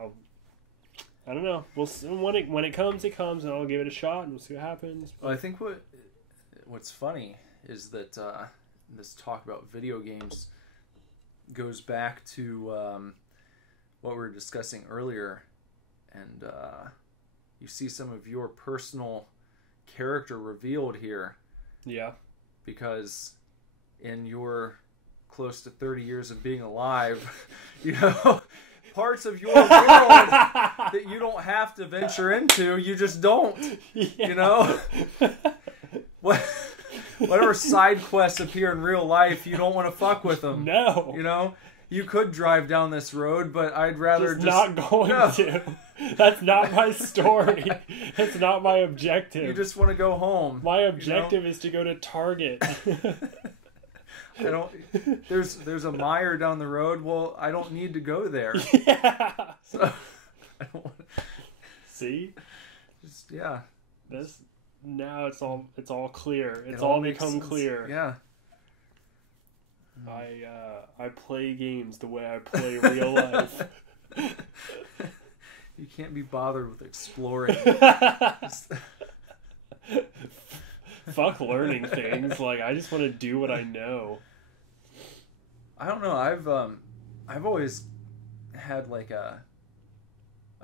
don't know. We'll see. When it comes, it comes, and I'll give it a shot, and we'll see what happens. Well, I think what's funny is that this talk about video games goes back to what we were discussing earlier, and you see some of your personal character revealed here. Yeah. Because in your close to 30 years of being alive, you know, parts of your world that you don't have to venture into, you just don't, you know? Whatever side quests appear in real life, you don't want to fuck with them. No. You know? You could drive down this road, but I'd rather just not going to. That's not my story. It's not my objective. You just want to go home. My objective is to go to Target. I don't. There's a Meijer down the road. Well, I don't need to go there. Yeah. So I don't want. See. Just yeah. This now it's all clear. It's It all makes become sense. clear. Yeah. I play games the way I play real life. You can't be bothered with exploring. Fuck learning things. Like, I just want to do what I know. I don't know. I've always had like a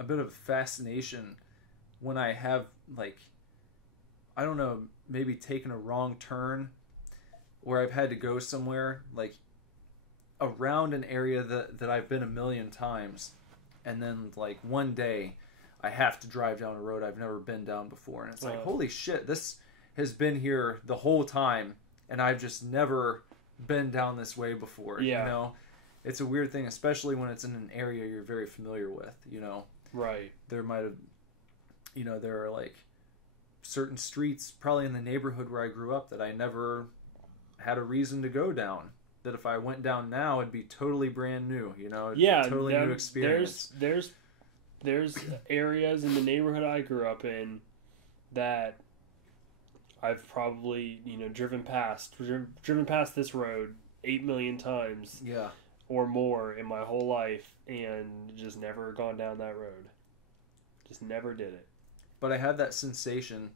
bit of fascination when I have like, I don't know, maybe taken a wrong turn where I've had to go somewhere like around an area that I've been a million times, and then like one day I have to drive down a road I've never been down before, and it's like, holy shit, this has been here the whole time and I've just never been down this way before. Yeah. You know, it's a weird thing, especially when it's in an area you're very familiar with, you know. Right. There might have, you know, there are like certain streets probably in the neighborhood where I grew up that I never had a reason to go down, that if I went down now it'd be totally brand new, you know. It'd be a totally new experience. There's areas in the neighborhood I grew up in that I've probably, you know, driven past this road 8 million times, Yeah. or more in my whole life, and just never gone down that road. Just never did it. But I had that sensation,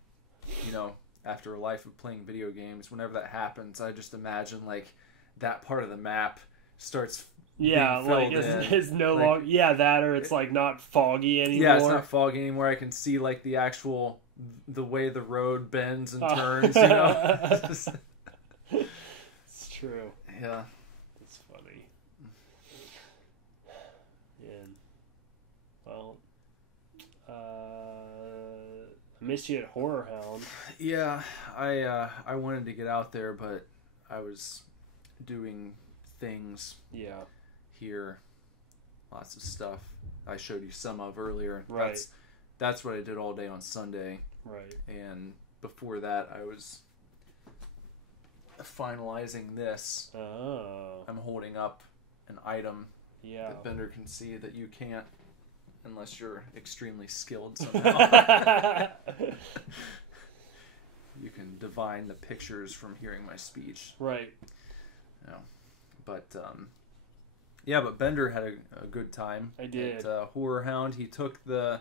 you know, after a life of playing video games. Whenever that happens, I just imagine like that part of the map starts. Yeah, like it's no like, longer. Yeah, that, or it's like not foggy anymore. Yeah, it's not foggy anymore. I can see like the way the road bends and turns. You know, It's true. Yeah, It's funny. And well, I missed you at Horror Hound. yeah. I wanted to get out there, but I was doing things. Yeah. Here, lots of stuff I showed you some of earlier. Right. That's what I did all day on Sunday. Right. And before that, I was finalizing this. Oh. I'm holding up an item Yeah. that Bender can see that you can't, unless you're extremely skilled somehow. You can divine the pictures from hearing my speech. Right. You know. But yeah, but Bender had a good time. I did. At Horror Hound. He took the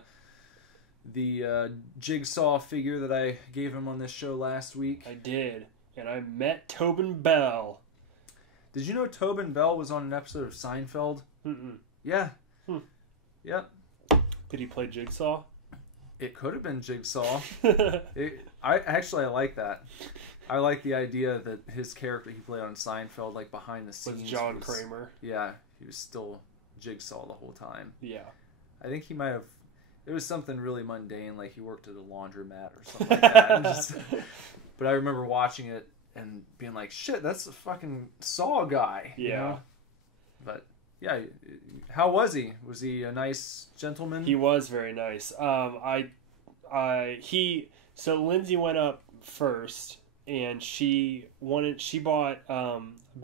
jigsaw figure that I gave him on this show last week. I did. And I met Tobin Bell. Did you know Tobin Bell was on an episode of Seinfeld? Mm-mm. Yeah. Hmm. Yep. Did he play Jigsaw? It could have been Jigsaw. I like that. I like the idea that his character he played on Seinfeld, like behind the scenes, Was John Kramer. Yeah, he was still Jigsaw the whole time. Yeah. I think he might have. It was something really mundane, like he worked at a laundromat or something like that. But I remember watching it and being like, "Shit, that's the fucking Saw guy." Yeah. You know? But yeah, how was he? Was he a nice gentleman? He was very nice. So Lindsay went up first, and she bought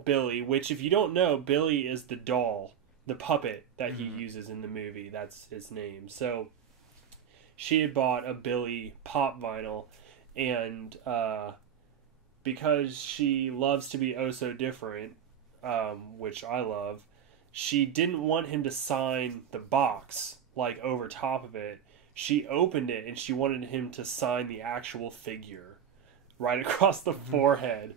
Billy, which if you don't know, Billy is the doll, the puppet that he uses in the movie. That's his name. So she had bought a Billy pop vinyl, and because she loves to be oh so different, which I love, she didn't want him to sign the box, like, over top of it. She opened it, and she wanted him to sign the actual figure right across the forehead.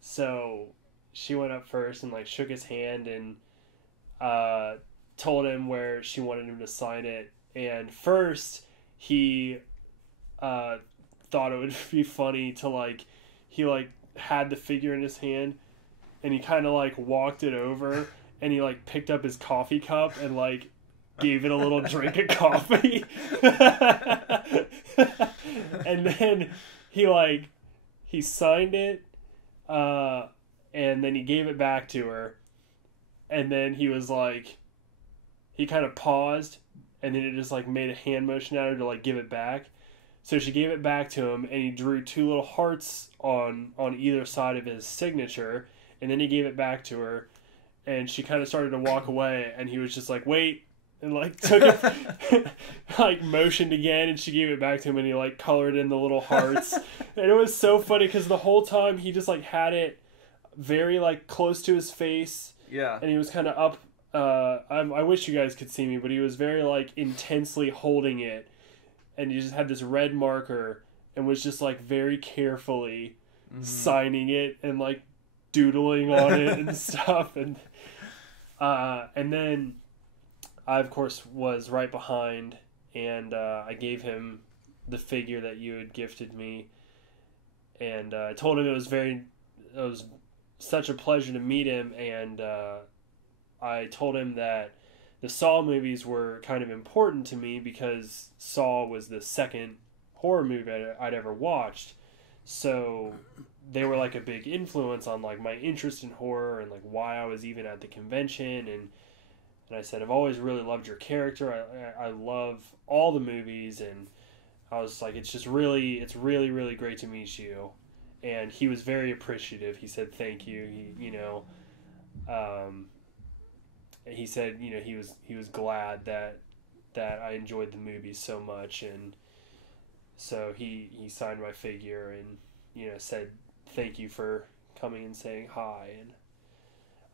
So she went up first and, like, shook his hand and told him where she wanted him to sign it. And first, he thought it would be funny to, like, he, like, had the figure in his hand, and he kind of like walked it over, and he like picked up his coffee cup and like gave it a little drink of coffee. And then he signed it, and then he gave it back to her, and then he was like, he kind of paused, and then it just like made a hand motion at her to like give it back. So she gave it back to him, and he drew 2 little hearts on either side of his signature, and then he gave it back to her, and she kind of started to walk away, and he was just like, wait, and like took it, like motioned again, and she gave it back to him, and he like colored in the little hearts. And it was so funny because the whole time he just like had it very like close to his face, Yeah. and he was kind of up. I wish you guys could see me, but he was very like intensely holding it, and he just had this red marker and was just like very carefully signing it and like doodling on it and stuff. And then I of course was right behind, and I gave him the figure that you had gifted me, and I told him it was such a pleasure to meet him, and I told him that the Saw movies were kind of important to me because Saw was the second horror movie I'd ever watched. So they were like a big influence on like my interest in horror and like why I was even at the convention. And I said, I've always really loved your character. I love all the movies. And I was like, it's really, really great to meet you. And he was very appreciative. He said, thank you. He said, he was glad that I enjoyed the movie so much, and so he signed my figure and said thank you for coming and saying hi. And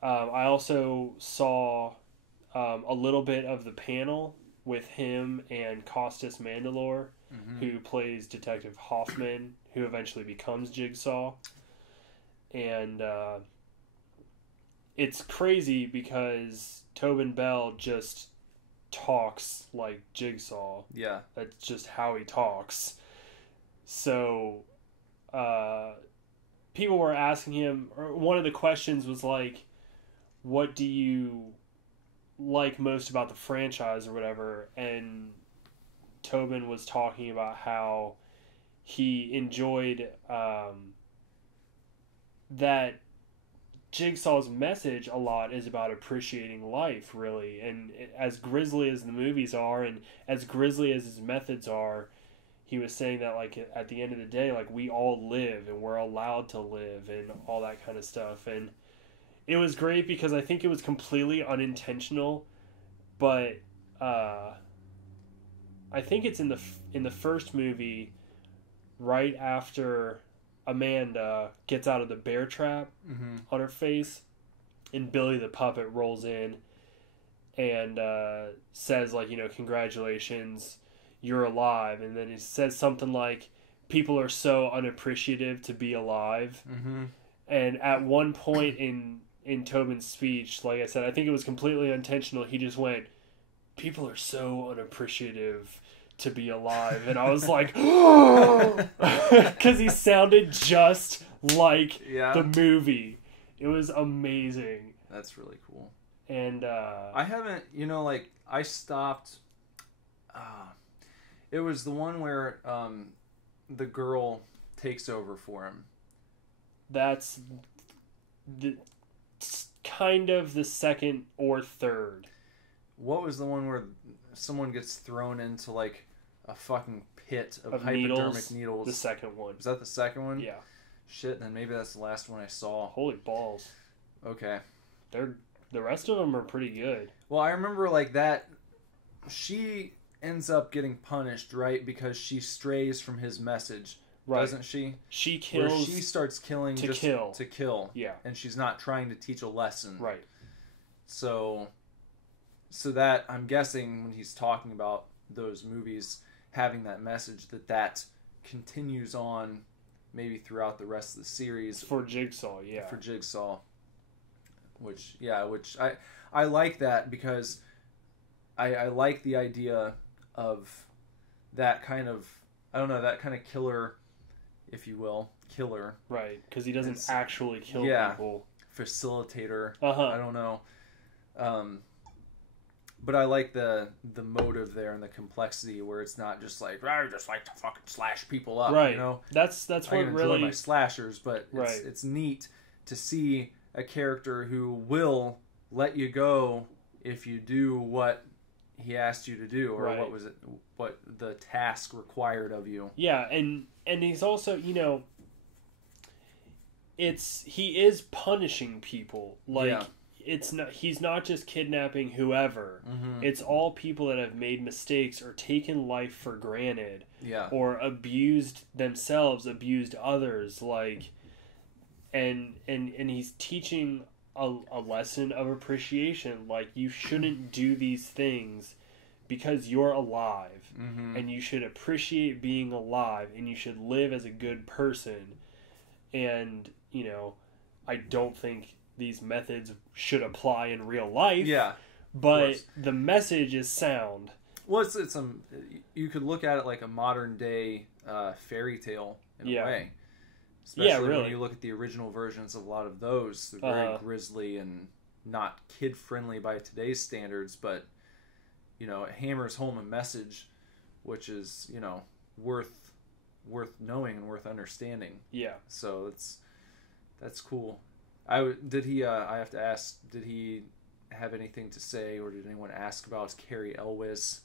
I also saw a little bit of the panel with him and Costas Mandylor, who plays Detective Hoffman, who eventually becomes Jigsaw, and it's crazy because Tobin Bell just talks like Jigsaw. Yeah. That's just how he talks. So, people were asking him, or one of the questions was like, what do you like most about the franchise or whatever? And Tobin was talking about how he enjoyed that Jigsaw's message a lot is about appreciating life, really. And as grisly as the movies are, and as grisly as his methods are, he was saying that, like, at the end of the day, like, we all live, and we're allowed to live, and all that kind of stuff. And it was great because I think it was completely unintentional, but I think it's in the first movie, right after Amanda gets out of the bear trap on her face, and Billy the puppet rolls in and says, like, congratulations, you're alive. And then he says something like, people are so unappreciative to be alive. And at one point in Tobin's speech, like I said, I think it was completely intentional, he just went, people are so unappreciative to be alive. And I was like, because he sounded just like the movie. It was amazing. That's really cool. And I haven't, I stopped. It was the one where the girl takes over for him. That's kind of the second or third. What was the one where someone gets thrown into like a fucking pit of needles? hypodermic needles? The second one. Was that the second one? Yeah. Shit, then maybe that's the last one I saw. Holy balls. Okay. The rest of them are pretty good. Well, I remember like that. She ends up getting punished, right? Because she strays from his message, right? Doesn't she? She kills. Where she starts killing to just kill. to kill. Yeah. And she's not trying to teach a lesson. Right. So that, I'm guessing when he's talking about those movies having that message, that continues on maybe throughout the rest of the series. For Jigsaw, yeah. For Jigsaw. Which I like that because I like the idea of that kind of, I don't know, that kind of killer, if you will, killer. Right, because he doesn't actually kill people. facilitator. Uh-huh. I don't know. But I like the motive there and the complexity where it's not just like, I just like to fucking slash people up, Right. you know? That's I what enjoy really... my slashers, but Right. it's neat to see a character who will let you go if you do what he asked you to do, or Right. what the task required of you. Yeah, and he's also, you know, he is punishing people. Like, Yeah. he's not just kidnapping whoever. Mm-hmm. It's all people that have made mistakes or taken life for granted, Yeah. or abused themselves, abused others, like, and he's teaching a lesson of appreciation. Like, you shouldn't do these things because you're alive, Mm-hmm. and you should appreciate being alive, and you should live as a good person. And, you know, I don't think these methods should apply in real life. Yeah. But the message is sound. Well, it's you could look at it like a modern day fairy tale in a way. Especially really. when you look at the original versions of a lot of those. They're very grisly and not kid friendly by today's standards, but you know, it hammers home a message which is, you know, worth knowing and worth understanding. Yeah. So that's cool. I have to ask, did he have anything to say, or did anyone ask about Cary Elwes?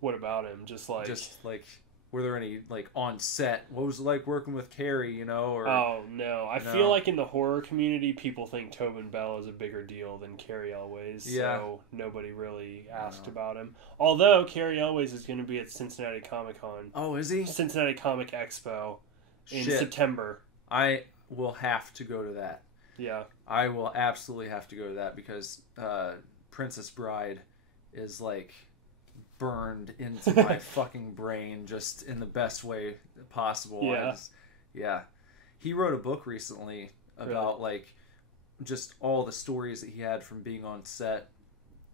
What about him? Just like were there any like on set? What was it like working with Cary? You know, or oh no, I feel like in the horror community, people think Tobin Bell is a bigger deal than Cary Elwes. Yeah. So nobody really asked about him. Although Cary Elwes is going to be at Cincinnati Comic Con. Oh, is he? Cincinnati Comic Expo in Shit. September. I will have to go to that. Yeah. I will absolutely have to go to that because Princess Bride is like burned into my fucking brain just in the best way possible. Yeah. He wrote a book recently about like just all the stories that he had from being on set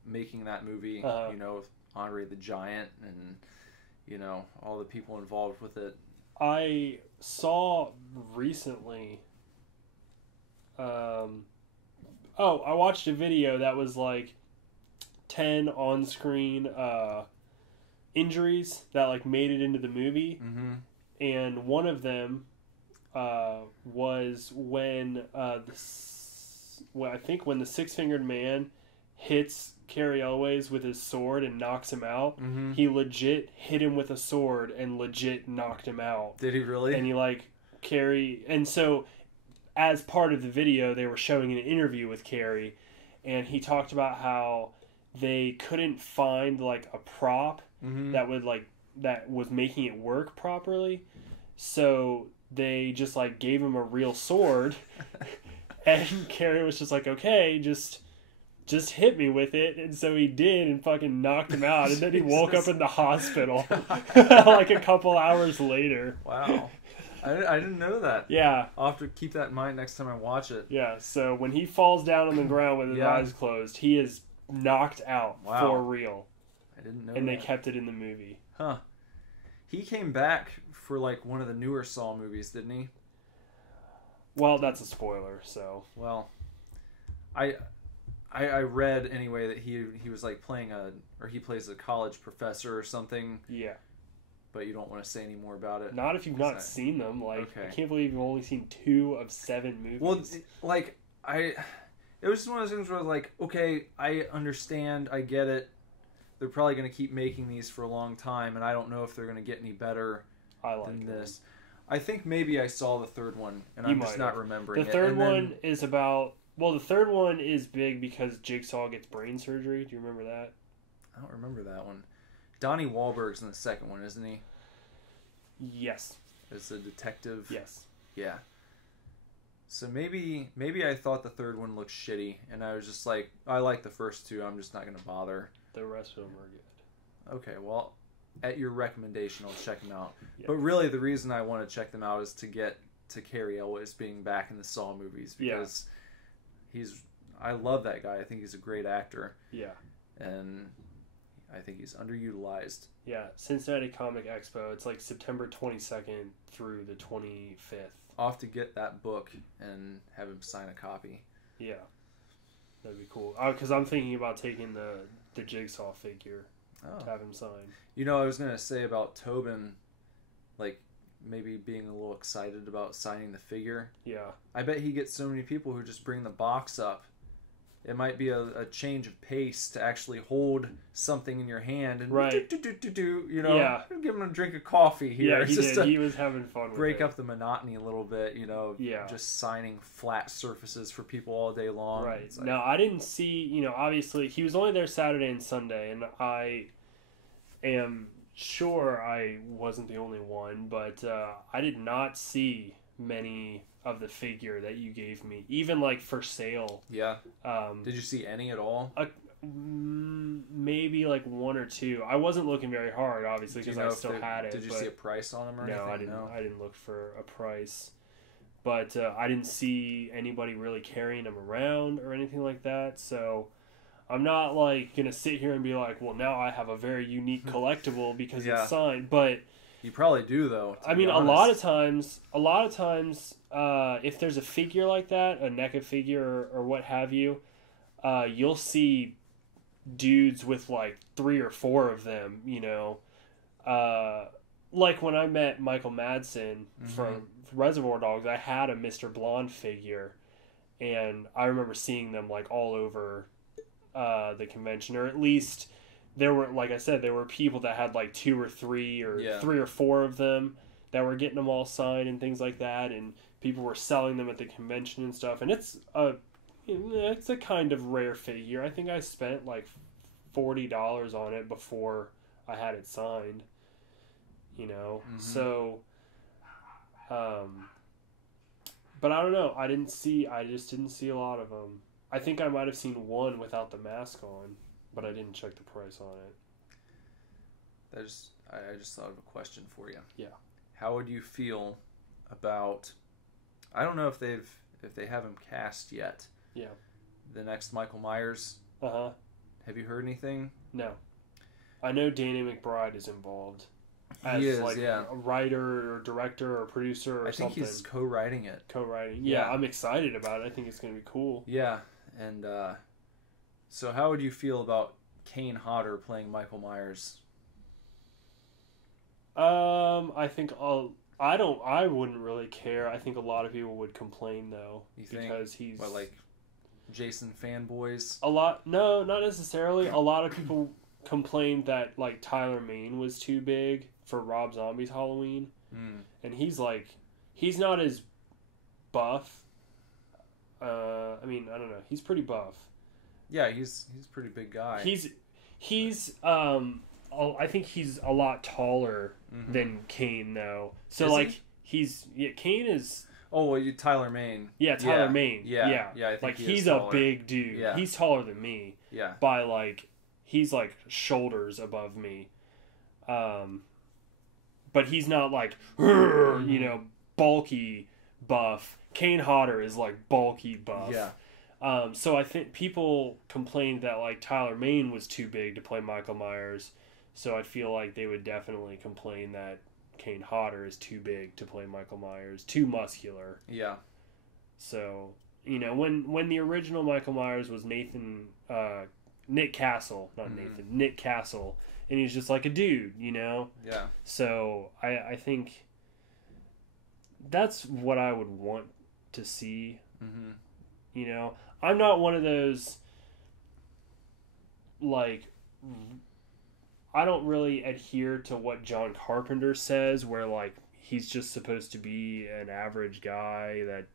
making that movie, you know, with Andre the Giant and, you know, all the people involved with it. I saw recently I watched a video that was like 10 on-screen injuries that like made it into the movie. Mm-hmm. And one of them was when I think when the Six-Fingered Man hits Cary Elwes with his sword and knocks him out. Mm-hmm. He legit hit him with a sword and legit knocked him out. Did he really? And he like and so as part of the video they were showing an interview with Cary, and he talked about how they couldn't find like a prop that was making it work properly, so they just like gave him a real sword. And Cary was just like, okay, just hit me with it. And so he did, and fucking knocked him out. And then he woke up in the hospital like a couple hours later. Wow. I didn't know that. Yeah. I'll have to keep that in mind next time I watch it. Yeah, so when he falls down on the ground with his eyes closed, he is knocked out for real. I didn't know And that. they kept it in the movie. Huh. He came back for like one of the newer Saw movies, didn't he? Well, that's a spoiler, so. Well, I read anyway that he was like he plays a college professor or something. Yeah. But you don't want to say any more about it. Not if you've not seen them. Like, okay. I can't believe you've only seen 2 of 7 movies. Well, like, it was just one of those things where I was like, okay, I understand, I get it. They're probably going to keep making these for a long time, and I don't know if they're going to get any better than this. I think maybe I saw the third one, and I'm just not remembering it. The third one is about... Well, the third one is big because Jigsaw gets brain surgery. Do you remember that? I don't remember that one. Donnie Wahlberg's in the second one, isn't he? Yes. As a detective? Yes. Yeah. So maybe I thought the third one looked shitty, and I was just like, I like the first 2, I'm just not going to bother. The rest of them are good. Okay, well, at your recommendation, I'll check them out. Yeah. But really, the reason I want to check them out is to get to Cary Elwes being back in the Saw movies, because I love that guy. I think he's a great actor. Yeah. And I think he's underutilized. Yeah, Cincinnati Comic Expo. It's like September 22nd through the 25th. I'll have to get that book and have him sign a copy. Yeah, that'd be cool. Because I'm thinking about taking the Jigsaw figure to have him sign. You know, I was gonna say about Tobin, like maybe being a little excited about signing the figure. Yeah, I bet he gets so many people who just bring the box up. It might be a change of pace to actually hold something in your hand and right. You know, give him a drink of coffee here. Yeah, he did. He was having fun with it. Break up the monotony a little bit, you know, yeah. just signing flat surfaces for people all day long. Right. Like, now, I didn't see, you know, obviously, he was only there Saturday and Sunday, and I am sure I wasn't the only one, but I did not see many of the figure that you gave me, even like for sale. Yeah. Did you see any at all? Maybe like one or two. I wasn't looking very hard, obviously, because I still had it. Did you see a price on them or anything? No, I didn't. I didn't look for a price, but I didn't see anybody really carrying them around or anything like that. So I'm not like gonna sit here and be like, well, now I have a very unique collectible because it's signed. But you probably do, though. I mean, a lot of times, if there's a figure like that, a NECA figure or what have you, you'll see dudes with like 3 or 4 of them, you know. Like when I met Michael Madsen from Reservoir Dogs, I had a Mr. Blonde figure, and I remember seeing them like all over the convention, or at least there were, like I said, there were people that had like 2 or 3 or 3 or 4 of them that were getting them all signed and things like that, and people were selling them at the convention and stuff. And it's a kind of rare figure. I think I spent like $40 on it before I had it signed. You know, so, but I don't know. I just didn't see a lot of them. I think I might have seen one without the mask on, but I didn't check the price on it. I just thought of a question for you. Yeah. How would you feel about, I don't know if they have him cast yet. Yeah. The next Michael Myers. Uh-huh. Have you heard anything? No. I know Danny McBride is involved. He is, like a writer or director or producer or something. I think he's co-writing it. Co-writing. Yeah, I'm excited about it. I think it's going to be cool. Yeah, and so how would you feel about Kane Hodder playing Michael Myers? I think I wouldn't really care. I think a lot of people would complain though. You think? Because he's like Jason fanboys? No, not necessarily. A lot of people complained that like Tyler Mane was too big for Rob Zombie's Halloween. And he's not as buff. I mean, I don't know. He's pretty buff. Yeah, he's a pretty big guy. He's I think he's a lot taller than Kane though. So Kane is. Oh well, Tyler Mane. Yeah, Tyler Mane. Yeah. I think he's a big dude. Yeah. He's taller than me. Yeah. By he's like shoulders above me. But he's not like you know, bulky buff. Kane Hodder is like bulky buff. Yeah. So I think people complained that like Tyler Mane was too big to play Michael Myers. So I feel like they would definitely complain that Kane Hodder is too big to play Michael Myers, too muscular. Yeah. So, you know, when the original Michael Myers was Nick Castle, Nick Castle, and he's just like a dude, you know? Yeah. So I think that's what I would want to see. You know, I'm not one of those, like, I don't really adhere to what John Carpenter says, where, like, he's just supposed to be an average guy that,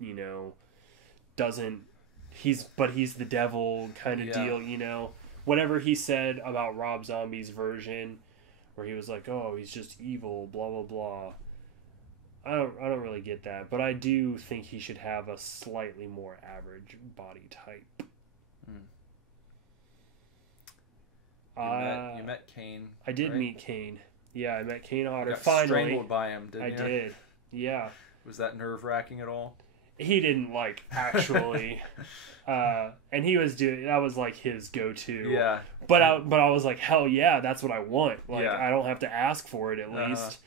you know, he's the devil kind of deal, you know. Whatever he said about Rob Zombie's version, where he was like, oh, he's just evil, blah, blah, blah. I don't really get that, but I do think he should have a slightly more average body type. You met Kane. I did meet Kane. Yeah, I met Kane Hodder. You got finally strangled by him, didn't you? I did. Yeah. Was that nerve-wracking at all? he didn't like actually. And he was doing that was like his go-to. Yeah. But I was like, hell yeah, that's what I want. Like Yeah. I don't have to ask for it at least.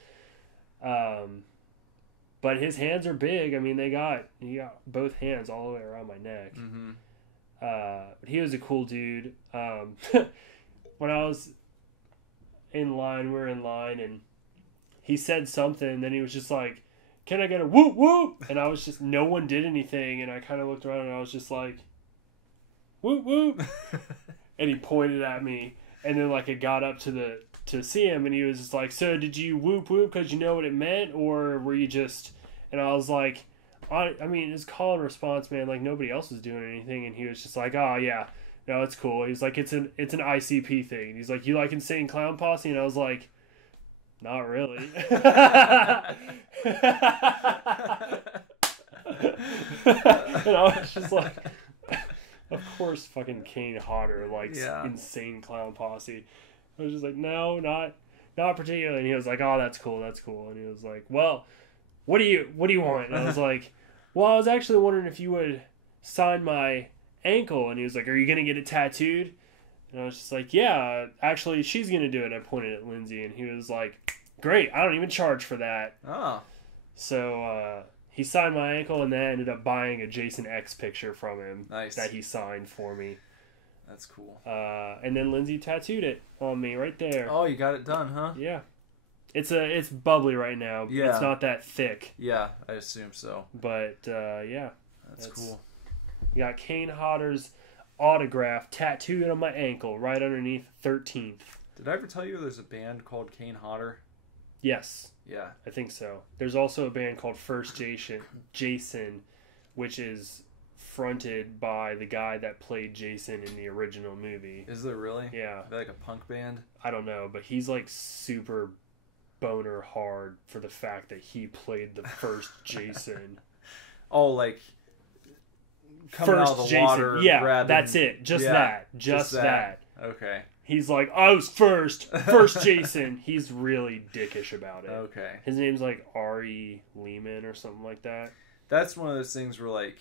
But his hands are big. I mean, he got both hands all the way around my neck. Mm-hmm. But he was a cool dude. When I was in line, we were in line, and he said something, and then he was just like, "Can I get a whoop whoop?" And I was just, no one did anything, and I kind of looked around, and I was just like, "Whoop whoop," and he pointed at me, and then like I got up to see him, and he was just like, "So did you whoop whoop because you know what it meant, or were you just?" And I was like, I mean, it's call and response, man. Like nobody else was doing anything, and he was just like, "Oh yeah, no, it's cool." He's like, "It's an ICP thing." And he's like, "You like Insane Clown Posse?" And I was like, "Not really." And I was just like, of course, fucking Kane Hodder likes Insane Clown Posse. I was just like, no, not particularly. And he was like, "Oh, that's cool. And he was like, "Well, what do you want?" And I was like, "Well, I was actually wondering if you would sign my ankle." And he was like, "Are you gonna get it tattooed?" And I was just like, "Yeah, actually, she's gonna do it." And I pointed at Lindsay, and he was like, "Great, I don't even charge for that." Oh. So he signed my ankle, and then I ended up buying a Jason X picture from him. Nice. That he signed for me. That's cool. And then Lindsay tattooed it on me right there. Oh, you got it done, huh? Yeah. It's bubbly right now. But Yeah. It's not that thick. Yeah, I assume so. But yeah. That's cool. We got Kane Hodder's autograph tattooed on my ankle right underneath 13th. Did I ever tell you there's a band called Kane Hodder? Yes. Yeah. I think so. There's also a band called First Jason, which is fronted by the guy that played Jason in the original movie. Is there really? Yeah. Are they like a punk band? I don't know, but he's like super boner hard for the fact that he played the first Jason. Oh, like coming First out of the Jason. water. Yeah, grabbing... that's it. Just that. Okay. He's like, "I was first Jason." He's really dickish about it. Okay. His name's like R.E. Lehman or something like that. That's one of those things where like,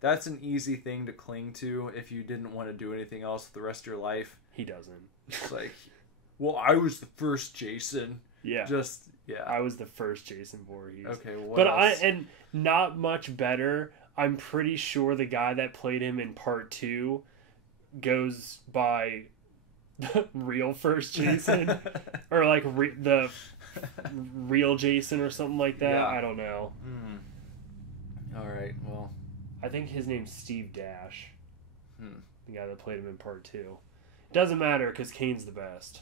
that's an easy thing to cling to if you didn't want to do anything else with the rest of your life. He doesn't. It's like, well, I was the first Jason. Yeah. I was the first Jason Voorhees. Okay, what but else? and not much better. I'm pretty sure the guy that played him in part 2 goes by real first Jason or like the real Jason or something like that. Yeah. I don't know. All right. Well, I think his name's Steve Dash. The guy that played him in part 2. Doesn't matter because Kane's the best.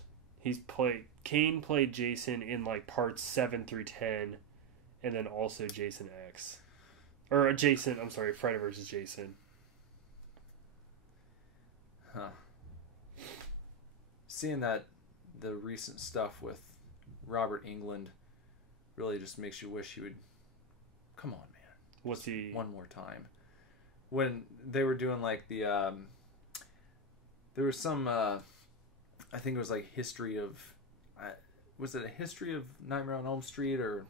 Kane played Jason in like parts 7 through 10, and then also Jason X. Or Jason, I'm sorry, Freddy vs. Jason. huh. Seeing the recent stuff with Robert Englund really just makes you wish he would come on, man. What's he? One more time. When they were doing like the there was some I think it was like history of was it a history of Nightmare on Elm Street or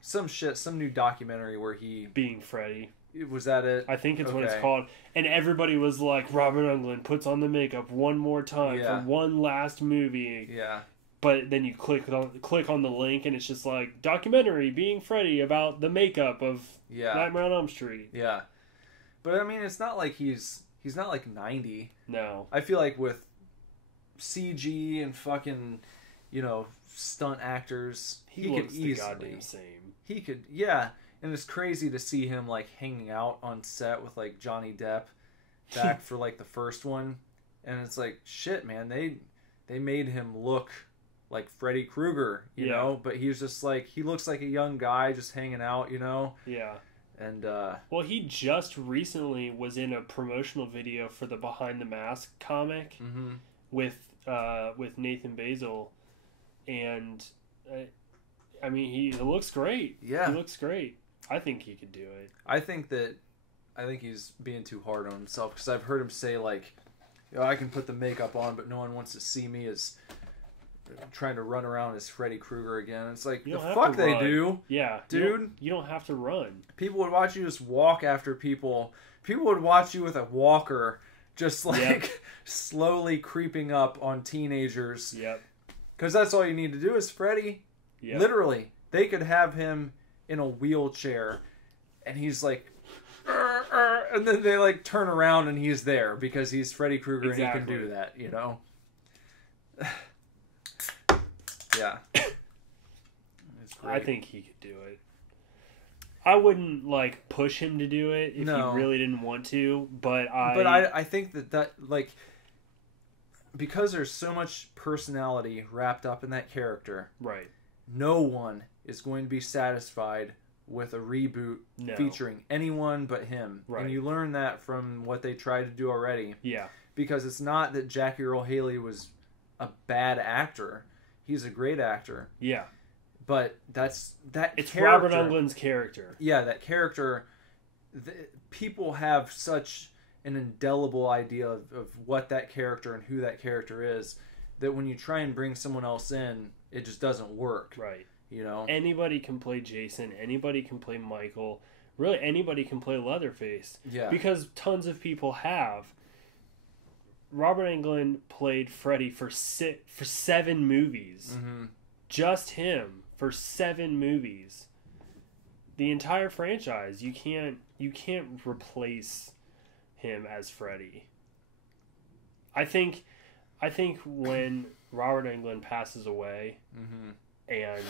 some new documentary where he Being Freddy. was that it? I think it's what it's called. And everybody was like, Robert Englund puts on the makeup one more time for one last movie. Yeah. But then you click on the link and it's just like documentary Being Freddy about the makeup of Nightmare on Elm Street. Yeah. But I mean, it's not like he's not like 90. No. I feel like with CG and fucking, stunt actors, he looks could easily. the goddamn same. He could, yeah. And it's crazy to see him like hanging out on set with like Johnny Depp back for like the first one, and it's like shit, man. They made him look like Freddy Krueger, you know, but he's just like he looks like a young guy just hanging out, Yeah. And well, he just recently was in a promotional video for the Behind the Mask comic with Nathan Basil, and I mean he looks great. Yeah, he looks great. I think he could do it. I think he's being too hard on himself because I've heard him say like, I can put the makeup on, but no one wants to see me as trying to run around as Freddy Krueger again. It's like, You the don't have fuck to they run. do. Yeah. Dude. You don't have to run. People would watch you just walk after people. People would watch you with a walker just like slowly creeping up on teenagers. Yep. Because that's all you need to do is Freddy. Yep. Literally. They could have him in a wheelchair and he's like, and then they like turn around and he's there because he's Freddy Krueger and he can do that, you know? Yeah. I think he could do it. I wouldn't like push him to do it if he really didn't want to, but I think that like, because there's so much personality wrapped up in that character, right? No one is going to be satisfied with a reboot featuring anyone but him. Right. And you learn that from what they tried to do already. Yeah. Because it's not that Jackie Earle Haley was a bad actor. He's a great actor. Yeah. But it's character, Robert Englund's character. Yeah, that character. People have such an indelible idea of what that character and who that character is that when you try and bring someone else in, it just doesn't work. Right. You know? Anybody can play Jason. Anybody can play Michael. Really, anybody can play Leatherface. Yeah. Because tons of people have. Robert Englund played Freddy for 7 movies. Mm-hmm. Just him for 7 movies. The entire franchise. You can't replace him as Freddy. I think when Robert Englund passes away, mm-hmm. and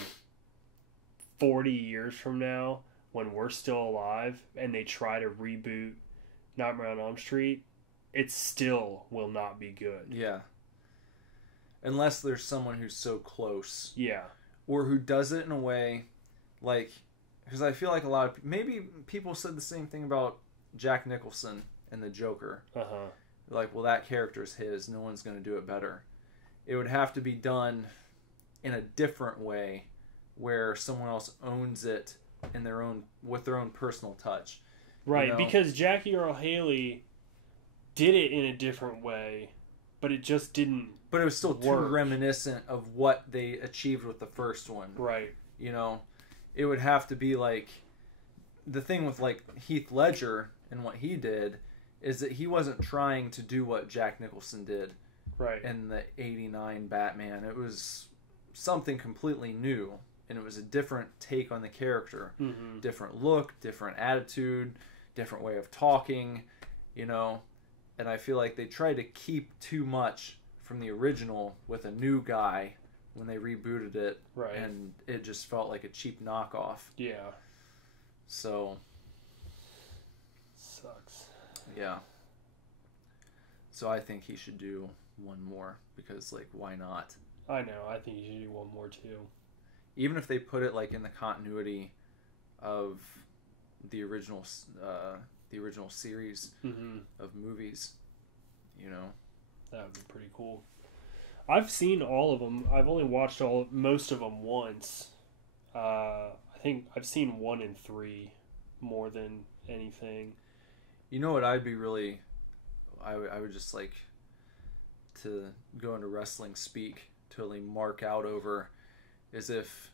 40 years from now, when we're still alive and they try to reboot Nightmare on Elm Street, it still will not be good. Yeah. Unless there's someone who's so close. Yeah. Or who does it in a way, like, because I feel like a lot of, maybe people said the same thing about Jack Nicholson and the Joker. Uh-huh. Like, well, that character's his. No one's going to do it better. It would have to be done in a different way where someone else owns it in with their own personal touch. Right, you know? Because Jackie Earle Haley did it in a different way, but it just didn't. But it was still too reminiscent of what they achieved with the first one. Right. You know, it would have to be like, the thing with like Heath Ledger and what he did is that he wasn't trying to do what Jack Nicholson did. Right. In the 89 Batman. It was something completely new. And it was a different take on the character. Mm-hmm. Different look, different attitude, different way of talking, you know. And I feel like they tried to keep too much from the original with a new guy when they rebooted it. Right. And it just felt like a cheap knockoff. Yeah. So. Sucks. Yeah. So I think he should do one more because, like, why not? I know. I think he should do one more too. Even if they put it like in the continuity of the original series mm-hmm. of movies, you know, that would be pretty cool. I've seen all of them. I've only watched most of them once. I think I've seen 1 and 3 more than anything. You know what? I would just like to go into wrestling speak, totally mark out over. Is if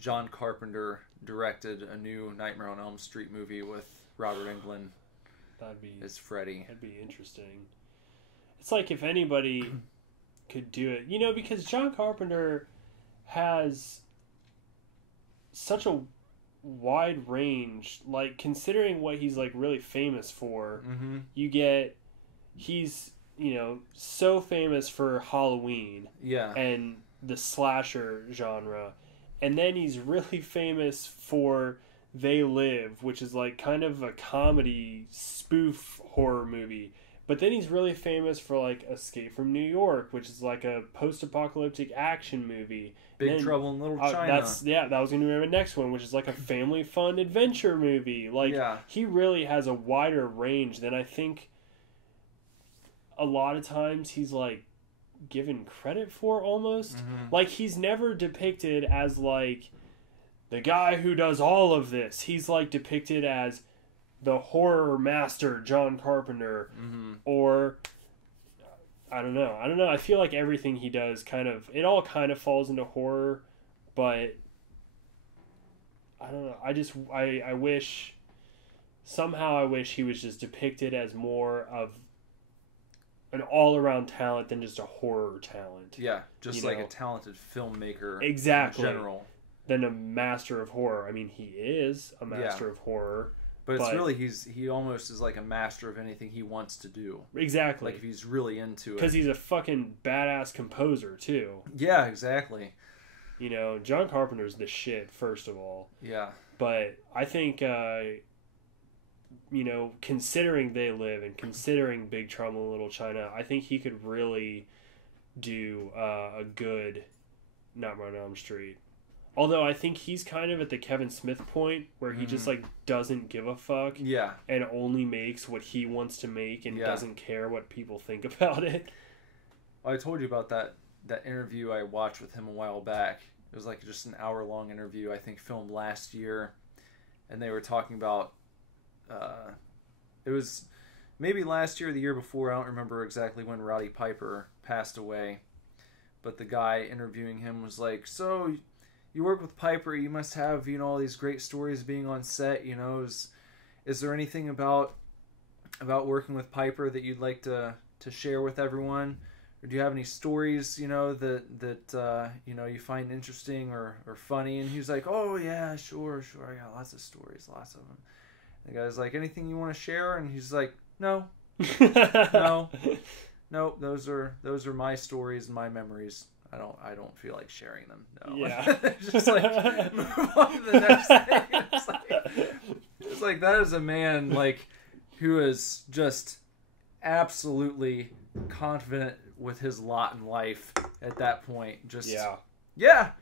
John Carpenter directed a new Nightmare on Elm Street movie with Robert Englund as Freddy. That'd be interesting. It's like if anybody could do it, you know, because John Carpenter has such a wide range, like considering what he's like really famous for. Mm-hmm. He's, you know, so famous for Halloween. Yeah. And the slasher genre, and then he's really famous for They Live, which is like kind of a comedy spoof horror movie, but then he's really famous for like Escape from New York, which is like a post-apocalyptic action movie. Big Trouble in Little China. That was going to be my next one, which is like a family fun adventure movie. Like, he really has a wider range than I think a lot of times he's like given credit for almost. Mm-hmm. Like, he's never depicted as like the guy who does all of this. He's like depicted as the horror master John Carpenter, mm-hmm. or I don't know. I feel like everything he does it all kind of falls into horror, but I don't know. I wish he was just depicted as more of an all-around talent than just a horror talent. Yeah, just like a talented filmmaker in general. Than a master of horror. I mean, he is a master of horror. But it's really, he almost is like a master of anything he wants to do. Exactly. Like if he's really into it. Because he's a fucking badass composer, too. Yeah, exactly. You know, John Carpenter's the shit, first of all. Yeah. But I think, you know, considering They Live and considering Big Trouble in Little China, I think he could really do a good Nightmare on Elm Street. Although I think he's kind of at the Kevin Smith point where he just like doesn't give a fuck. Yeah. And only makes what he wants to make and doesn't care what people think about it. Well, I told you about that interview I watched with him a while back. It was like just an hour-long interview, I think filmed last year. And they were talking about... it was maybe last year or the year before. I don't remember exactly when Roddy Piper passed away. But the guy interviewing him was like, so... You work with Piper, you must have, you know, all these great stories being on set, you know. Is there anything about working with Piper that you'd like to share with everyone? Or do you have any stories, you know, that you know, you find interesting or funny? And he was like, oh, yeah, sure, I got lots of stories, lots of them. And the guy's like, anything you want to share? And he's like, no, no, those are my stories and my memories. I don't feel like sharing them. No. Yeah. Just like move on to the next thing. It's like that is a man like who is just absolutely confident with his lot in life at that point. Just yeah,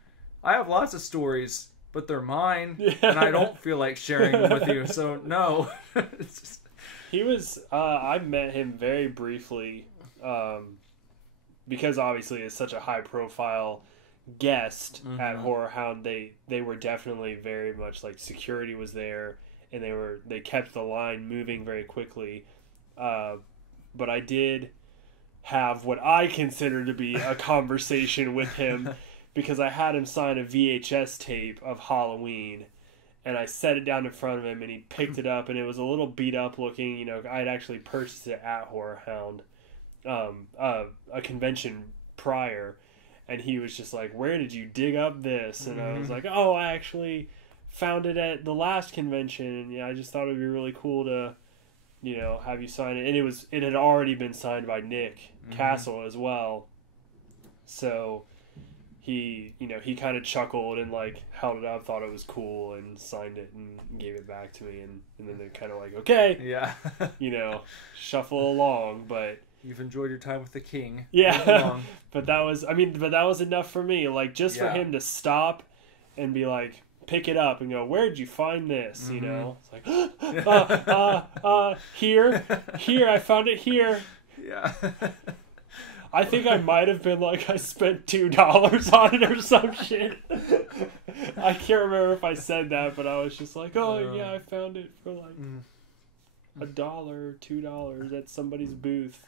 I have lots of stories, but they're mine, and I don't feel like sharing them with you. So no. It's just... He was. I met him very briefly. Because obviously it's such a high-profile guest at Horror Hound, they were definitely very much like security was there, and they kept the line moving very quickly. But I did have what I consider to be a conversation with him because I had him sign a VHS tape of Halloween, and I set it down in front of him, and he picked it up, and it was a little beat up looking. You know, I'd actually purchased it at Horror Hound. A convention prior, and he was just like, where did you dig up this? And I was like, oh, I actually found it at the last convention, and yeah, I just thought it would be really cool to, you know, have you sign it. And it had already been signed by Nick Castle as well, so he kind of chuckled and like held it up, thought it was cool, and signed it and gave it back to me, and then they're kind of like, okay, yeah, you know, shuffle along. But you've enjoyed your time with the king. Yeah. but that was enough for me. Like, just for him to stop and be like, pick it up and go, where'd you find this? You know? It's like, here, I found it here. Yeah. I think I might have been like, I spent $2 on it or some shit. I can't remember if I said that, but I was just like, oh, yeah, I found it for like $1, $2 at somebody's booth.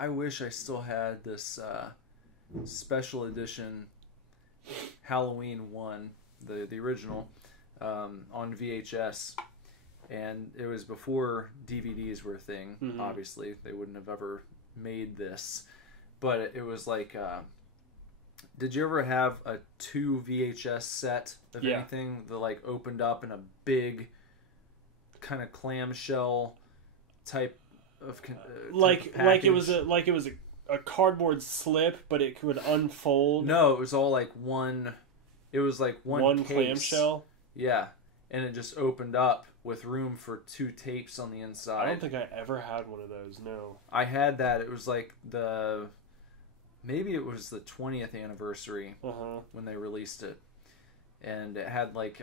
I wish I still had this special edition Halloween 1, the original, on VHS. And it was before DVDs were a thing, obviously. They wouldn't have ever made this. But it was like, did you ever have a 2 VHS set of anything that like opened up in a big kind of clamshell type of like it was a cardboard slip, but it would unfold? No, it was all like one. It was like one case. Clamshell. Yeah, and it just opened up with room for 2 tapes on the inside. I don't think I ever had one of those. No, I had that. It was like maybe it was the 20th anniversary when they released it, and it had like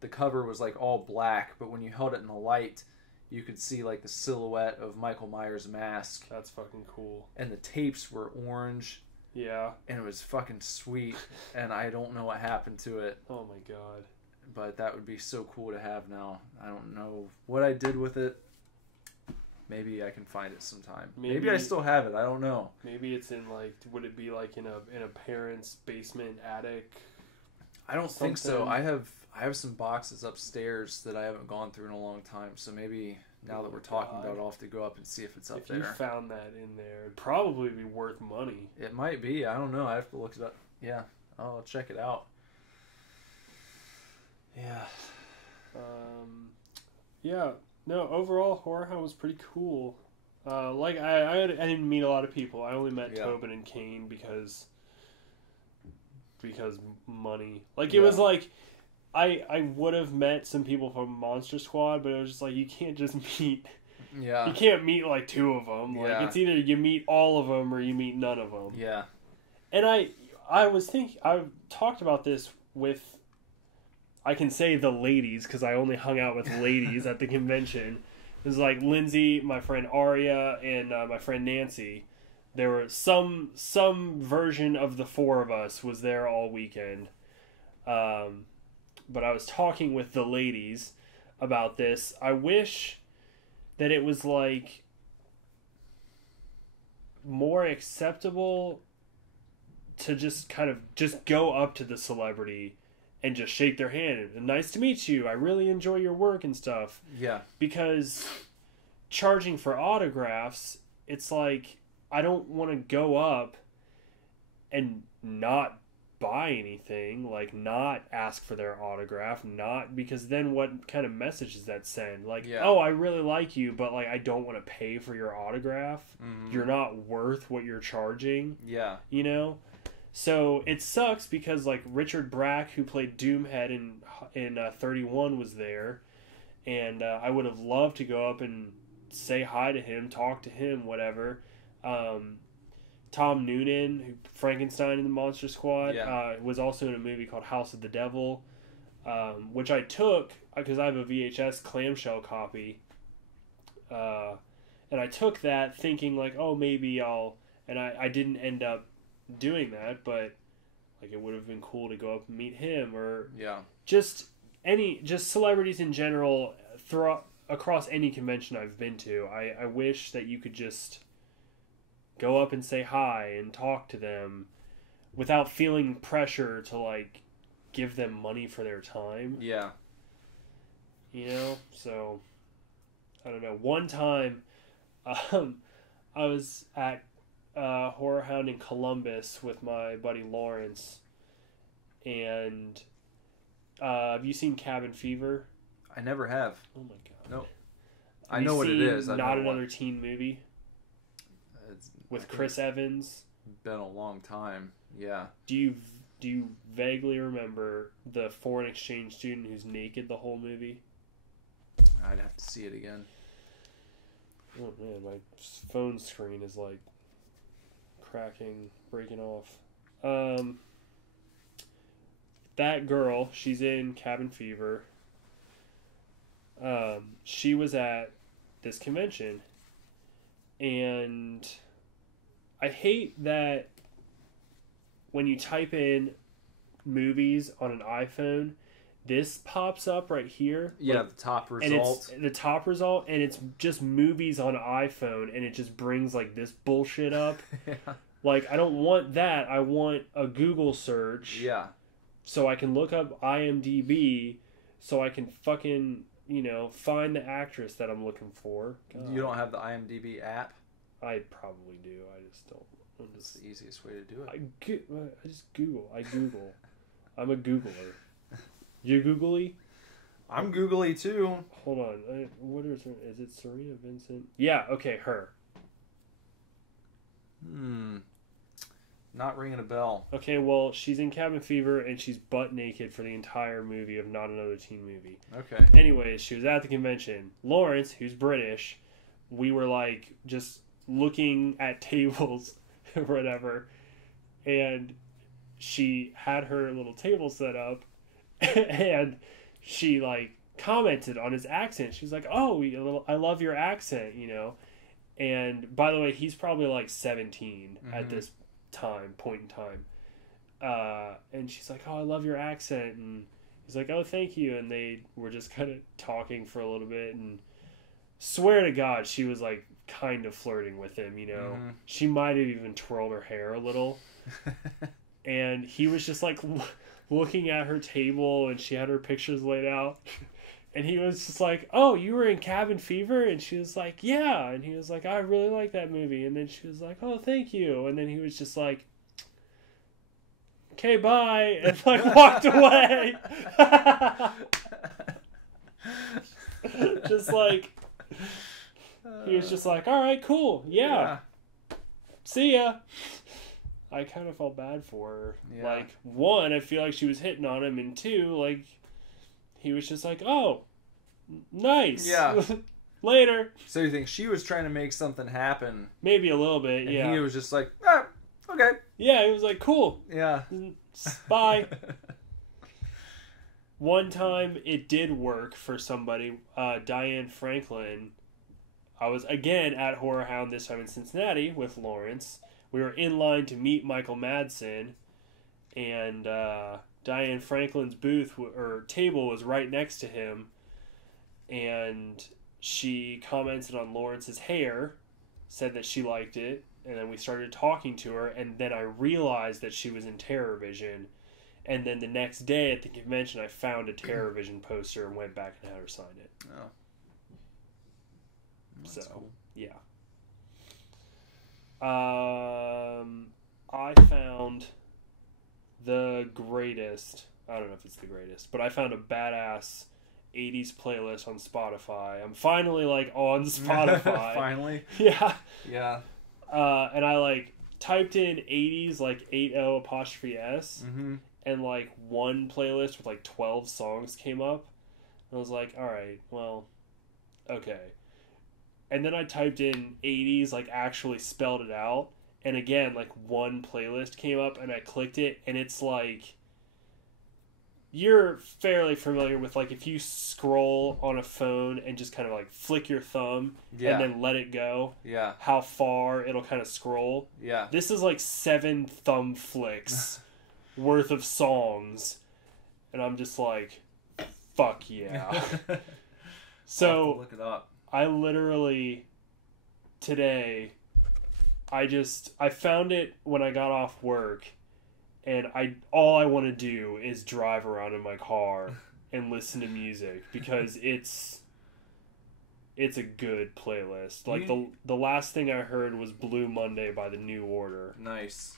the cover was like all black, but when you held it in the light, you could see like the silhouette of Michael Myers' mask. That's fucking cool. And the tapes were orange. Yeah. And it was fucking sweet. And I don't know what happened to it. Oh my god. But that would be so cool to have now. I don't know what I did with it. Maybe I can find it sometime. Maybe I still have it. I don't know. Maybe it's in like, would it be like in a parent's basement, attic? I don't think so. I have some boxes upstairs that I haven't gone through in a long time. So maybe now that we're talking about it, I'll have to go up and see if it's up there. If you found that in there, it'd probably be worth money. It might be. I don't know. I have to look it up. Yeah, I'll check it out. Yeah. Yeah. No, overall, Horror Hound was pretty cool. Like, I didn't meet a lot of people. I only met Tobin and Kane because money. Like, it was like, I would have met some people from Monster Squad, but it was just like, you can't just meet... Yeah. You can't meet, like, two of them. Like, it's either you meet all of them or you meet none of them. Yeah. And I was thinking... I talked about this with... I can say the ladies, because I only hung out with ladies at the convention. It was like Lindsay, my friend Aria, and my friend Nancy. There were some version of the four of us was there all weekend. But I was talking with the ladies about this. I wish that it was like more acceptable to just kind of just go up to the celebrity and just shake their hand. Nice to meet you. I really enjoy your work and stuff. Yeah. Because charging for autographs, it's like, I don't want to go up and not buy anything, like not ask for their autograph, not, because then what kind of message does that send? Like, oh, I really like you, but like, I don't want to pay for your autograph. Mm-hmm. You're not worth what you're charging. Yeah. You know? So it sucks because like Richard Brack, who played Doomhead in 31, was there, and I would have loved to go up and say hi to him, talk to him, whatever. Tom Noonan, who Frankenstein in the Monster Squad, was also in a movie called House of the Devil, which I took because I have a VHS clamshell copy, and I took that thinking like, oh, maybe I'll, and I didn't end up doing that, but like it would have been cool to go up and meet him, or just celebrities in general across any convention I've been to. I wish that you could just go up and say hi and talk to them without feeling pressure to like give them money for their time. Yeah. You know, so I don't know. One time I was at Horror Hound in Columbus with my buddy Lawrence, and have you seen Cabin Fever? I never have. Oh my god. No. I know what it is. Not Another Teen Movie with Chris Evans. Been a long time. Yeah. Do you vaguely remember the foreign exchange student who's naked the whole movie? I'd have to see it again. Oh man, my phone screen is like breaking off. That girl, she's in Cabin Fever. She was at this convention, and I hate that when you type in movies on an iPhone, this pops up right here. Yeah, like, the top result. And it's the top result, and it's just movies on iPhone, and it just brings like this bullshit up. Yeah. Like, I don't want that. I want a Google search. Yeah. So I can look up IMDb, so I can fucking, find the actress that I'm looking for. God. You don't have the IMDb app? I probably do. I just don't. It's the easiest way to do it. I just Google. I Google. I'm a Googler. You googly? I'm googly too. Hold on. What is her? Is it Serena Vincent? Yeah. Okay. Her. Not ringing a bell. Okay. Well, she's in Cabin Fever and she's butt naked for the entire movie of Not Another Teen Movie. Okay. Anyways, she was at the convention. Lawrence, who's British, we were like just looking at tables or whatever, and she had her little table set up. And she like commented on his accent. She's like, "Oh, I love your accent," And by the way, he's probably like 17 at this point in time. And she's like, "Oh, I love your accent," and he's like, "Oh, thank you." And they were just kind of talking for a little bit, and swear to God, she was like kind of flirting with him, you know. Mhm. She might have even twirled her hair a little. And he was just like looking at her table, and she had her pictures laid out. And he was just like, "Oh, you were in Cabin Fever?" And she was like, "Yeah." And he was like, "I really like that movie." And then she was like, "Oh, thank you." And then he was just like, "Okay, bye." And like walked away. Just like, he was just like, "All right, cool. Yeah. See ya." I kind of felt bad for her. Yeah. Like, one, I feel like she was hitting on him, and two, like, he was just like, "Oh, nice. Yeah. Later." So you think she was trying to make something happen? Maybe a little bit, And yeah. he was just like, ah, okay. Yeah, he was like, "Cool. Yeah. Bye." One time, it did work for somebody. Diane Franklin. I was, again, at Horror Hound, this time in Cincinnati, with Lawrence. We were in line to meet Michael Madsen, and Diane Franklin's booth or table was right next to him, and she commented on Lawrence's hair, said that she liked it, and then we started talking to her, and then I realized that she was in Terror Vision, and then the next day at the convention I found a Terror Vision poster and went back and had her sign it. Oh. That's So, cool. yeah. I found the greatest, I don't know if it's the greatest, but I found a badass 80s playlist on Spotify. I'm finally like on Spotify. Finally. Yeah. Yeah. And I like typed in 80s like 80'S Mm-hmm. and like one playlist with like 12 songs came up. And I was like, all right, well, okay. And then I typed in 80s, like actually spelled it out. And again, like one playlist came up and I clicked it. And it's like, you're fairly familiar with like if you scroll on a phone and just kind of like flick your thumb Yeah. and then let it go, Yeah. how far it'll kind of scroll. Yeah. This is like 7 thumb flicks worth of songs. And I'm just like, fuck yeah. I'll have to So look it up. I literally today I found it when I got off work, and all I want to do is drive around in my car and listen to music because it's a good playlist. Like the last thing I heard was Blue Monday by the New Order. Nice.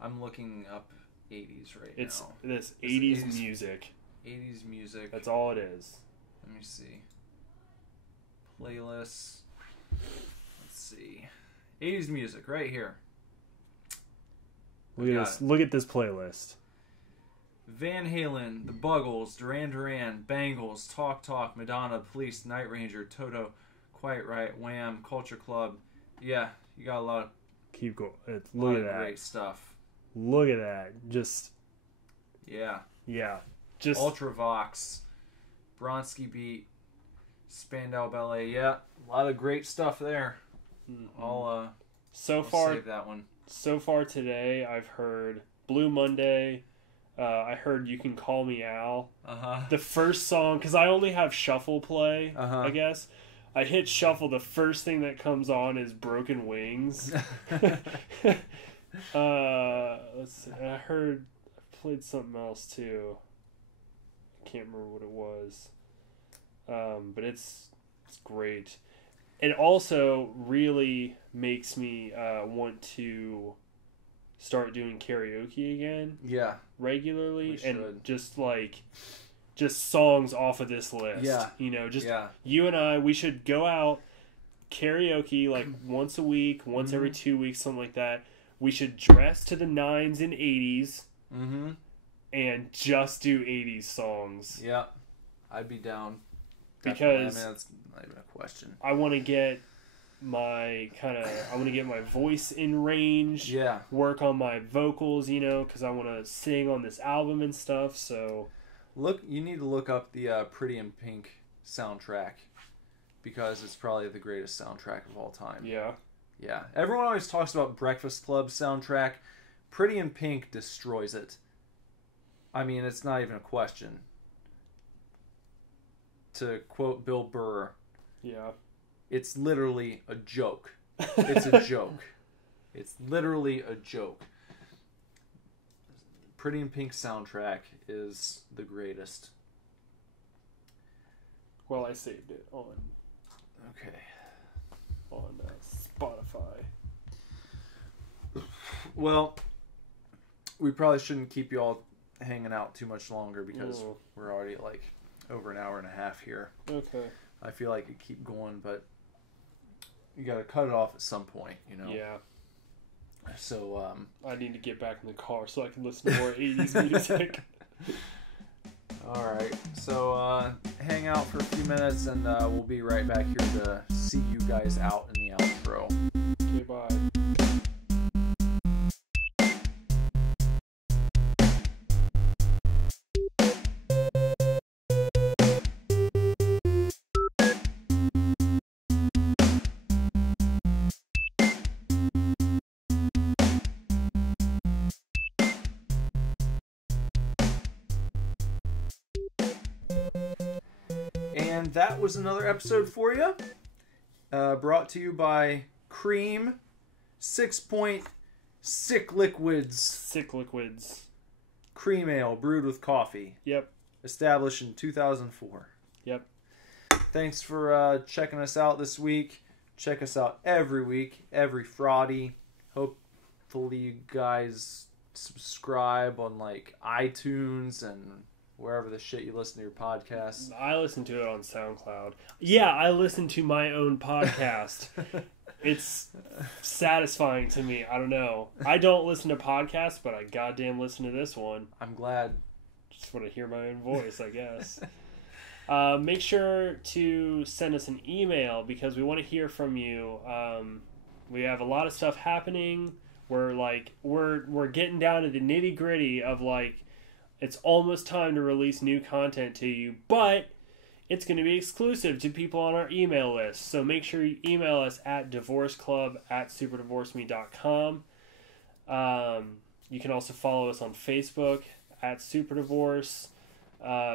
I'm looking up 80s right It's now. this It's 80s 80s. music. 80s music. That's all it is. Let me see. Playlists. Let's see. 80s music right here. Look at Got this. it. Look at this playlist. Van Halen, The Buggles, Duran Duran, Bangles, Talk Talk, Madonna, Police, Night Ranger, Toto, Quiet Riot, Wham, Culture Club. Yeah, you got a lot of Keep going. Look at that. great stuff. Look at that. Just Yeah. yeah. Just Ultravox, Bronski Beat, Spandau Ballet. Yeah, a lot of great stuff there. I'll so far save that one. So far today, I've heard Blue Monday. I heard You Can Call Me Al. Uh-huh. The first song, because I only have shuffle play, Uh-huh. I guess. I hit shuffle. The first thing that comes on is Broken Wings. Let's see. I played something else too. I can't remember what it was. But it's great. It also really makes me want to start doing karaoke again Yeah. regularly, We and should. just songs off of this list. Yeah. You know, just Yeah. you and I, we should go out karaoke like once a week, once every 2 weeks, something like that. We should dress to the nines in 80s Mm-hmm. and just do 80s songs. Yeah. I'd be down. Because- Definitely. I mean, that's not even a question. I want to get my voice in range. Yeah. Work on my vocals, you know, because I want to sing on this album and stuff. So You need to look up the Pretty in Pink soundtrack because it's probably the greatest soundtrack of all time. yeah, Yeah. Everyone always talks about Breakfast Club soundtrack. Pretty in Pink destroys it. I mean, it's not even a question. to quote Bill Burr, Yeah. it's literally a joke. It's a joke. It's literally a joke. Pretty in Pink soundtrack is the greatest. Well, I saved it on Spotify. Well, we probably shouldn't keep you all hanging out too much longer because we're already at like over an hour and a half here. Okay. I feel like it keep going, but you got to cut it off at some point, you know. Yeah. So I need to get back in the car so I can listen to more 80s music. all right. So hang out for a few minutes, and we'll be right back here to see you guys out in the outro. Okay, bye. And that was another episode for you. Brought to you by Cream 6-Point Sick Liquids. Sick liquids. Cream ale brewed with coffee. Yep. Established in 2004. Yep. Thanks for checking us out this week. Check us out every week, every Friday. Hopefully you guys subscribe on like iTunes and wherever the shit you listen to your podcasts. I listen to it on SoundCloud. Yeah, I listen to my own podcast. It's satisfying to me. I don't know. I don't listen to podcasts, but I goddamn listen to this one. I'm glad. Just want to hear my own voice, I guess. Make sure to send us an email because we want to hear from you. We have a lot of stuff happening. We're getting down to the nitty gritty of like, it's almost time to release new content to you, but it's going to be exclusive to people on our email list. So make sure you email us at divorceclub@superdivorceme.com. You can also follow us on Facebook at Superdivorce,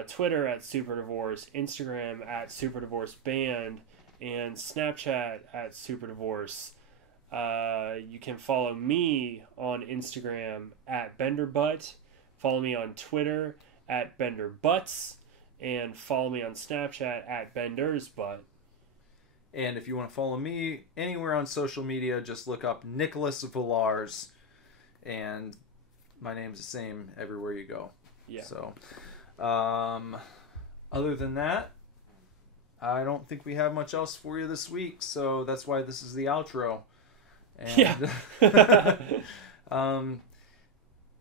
Twitter at Superdivorce, Instagram at Superdivorceband, and Snapchat at Superdivorce. You can follow me on Instagram at BenderButt. Follow me on Twitter at BenderButts, and follow me on Snapchat at BendersButt. And if you want to follow me anywhere on social media, just look up Nicholas Villars, and my name's the same everywhere you go. Yeah. So, other than that, I don't think we have much else for you this week, so that's why this is the outro. And, yeah.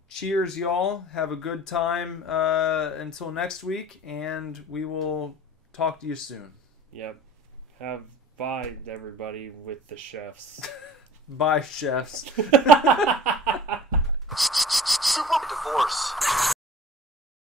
Cheers, y'all. Have a good time until next week, and we will talk to you soon. Yep. Bye, everybody, with the chefs. Bye, chefs. Super divorce.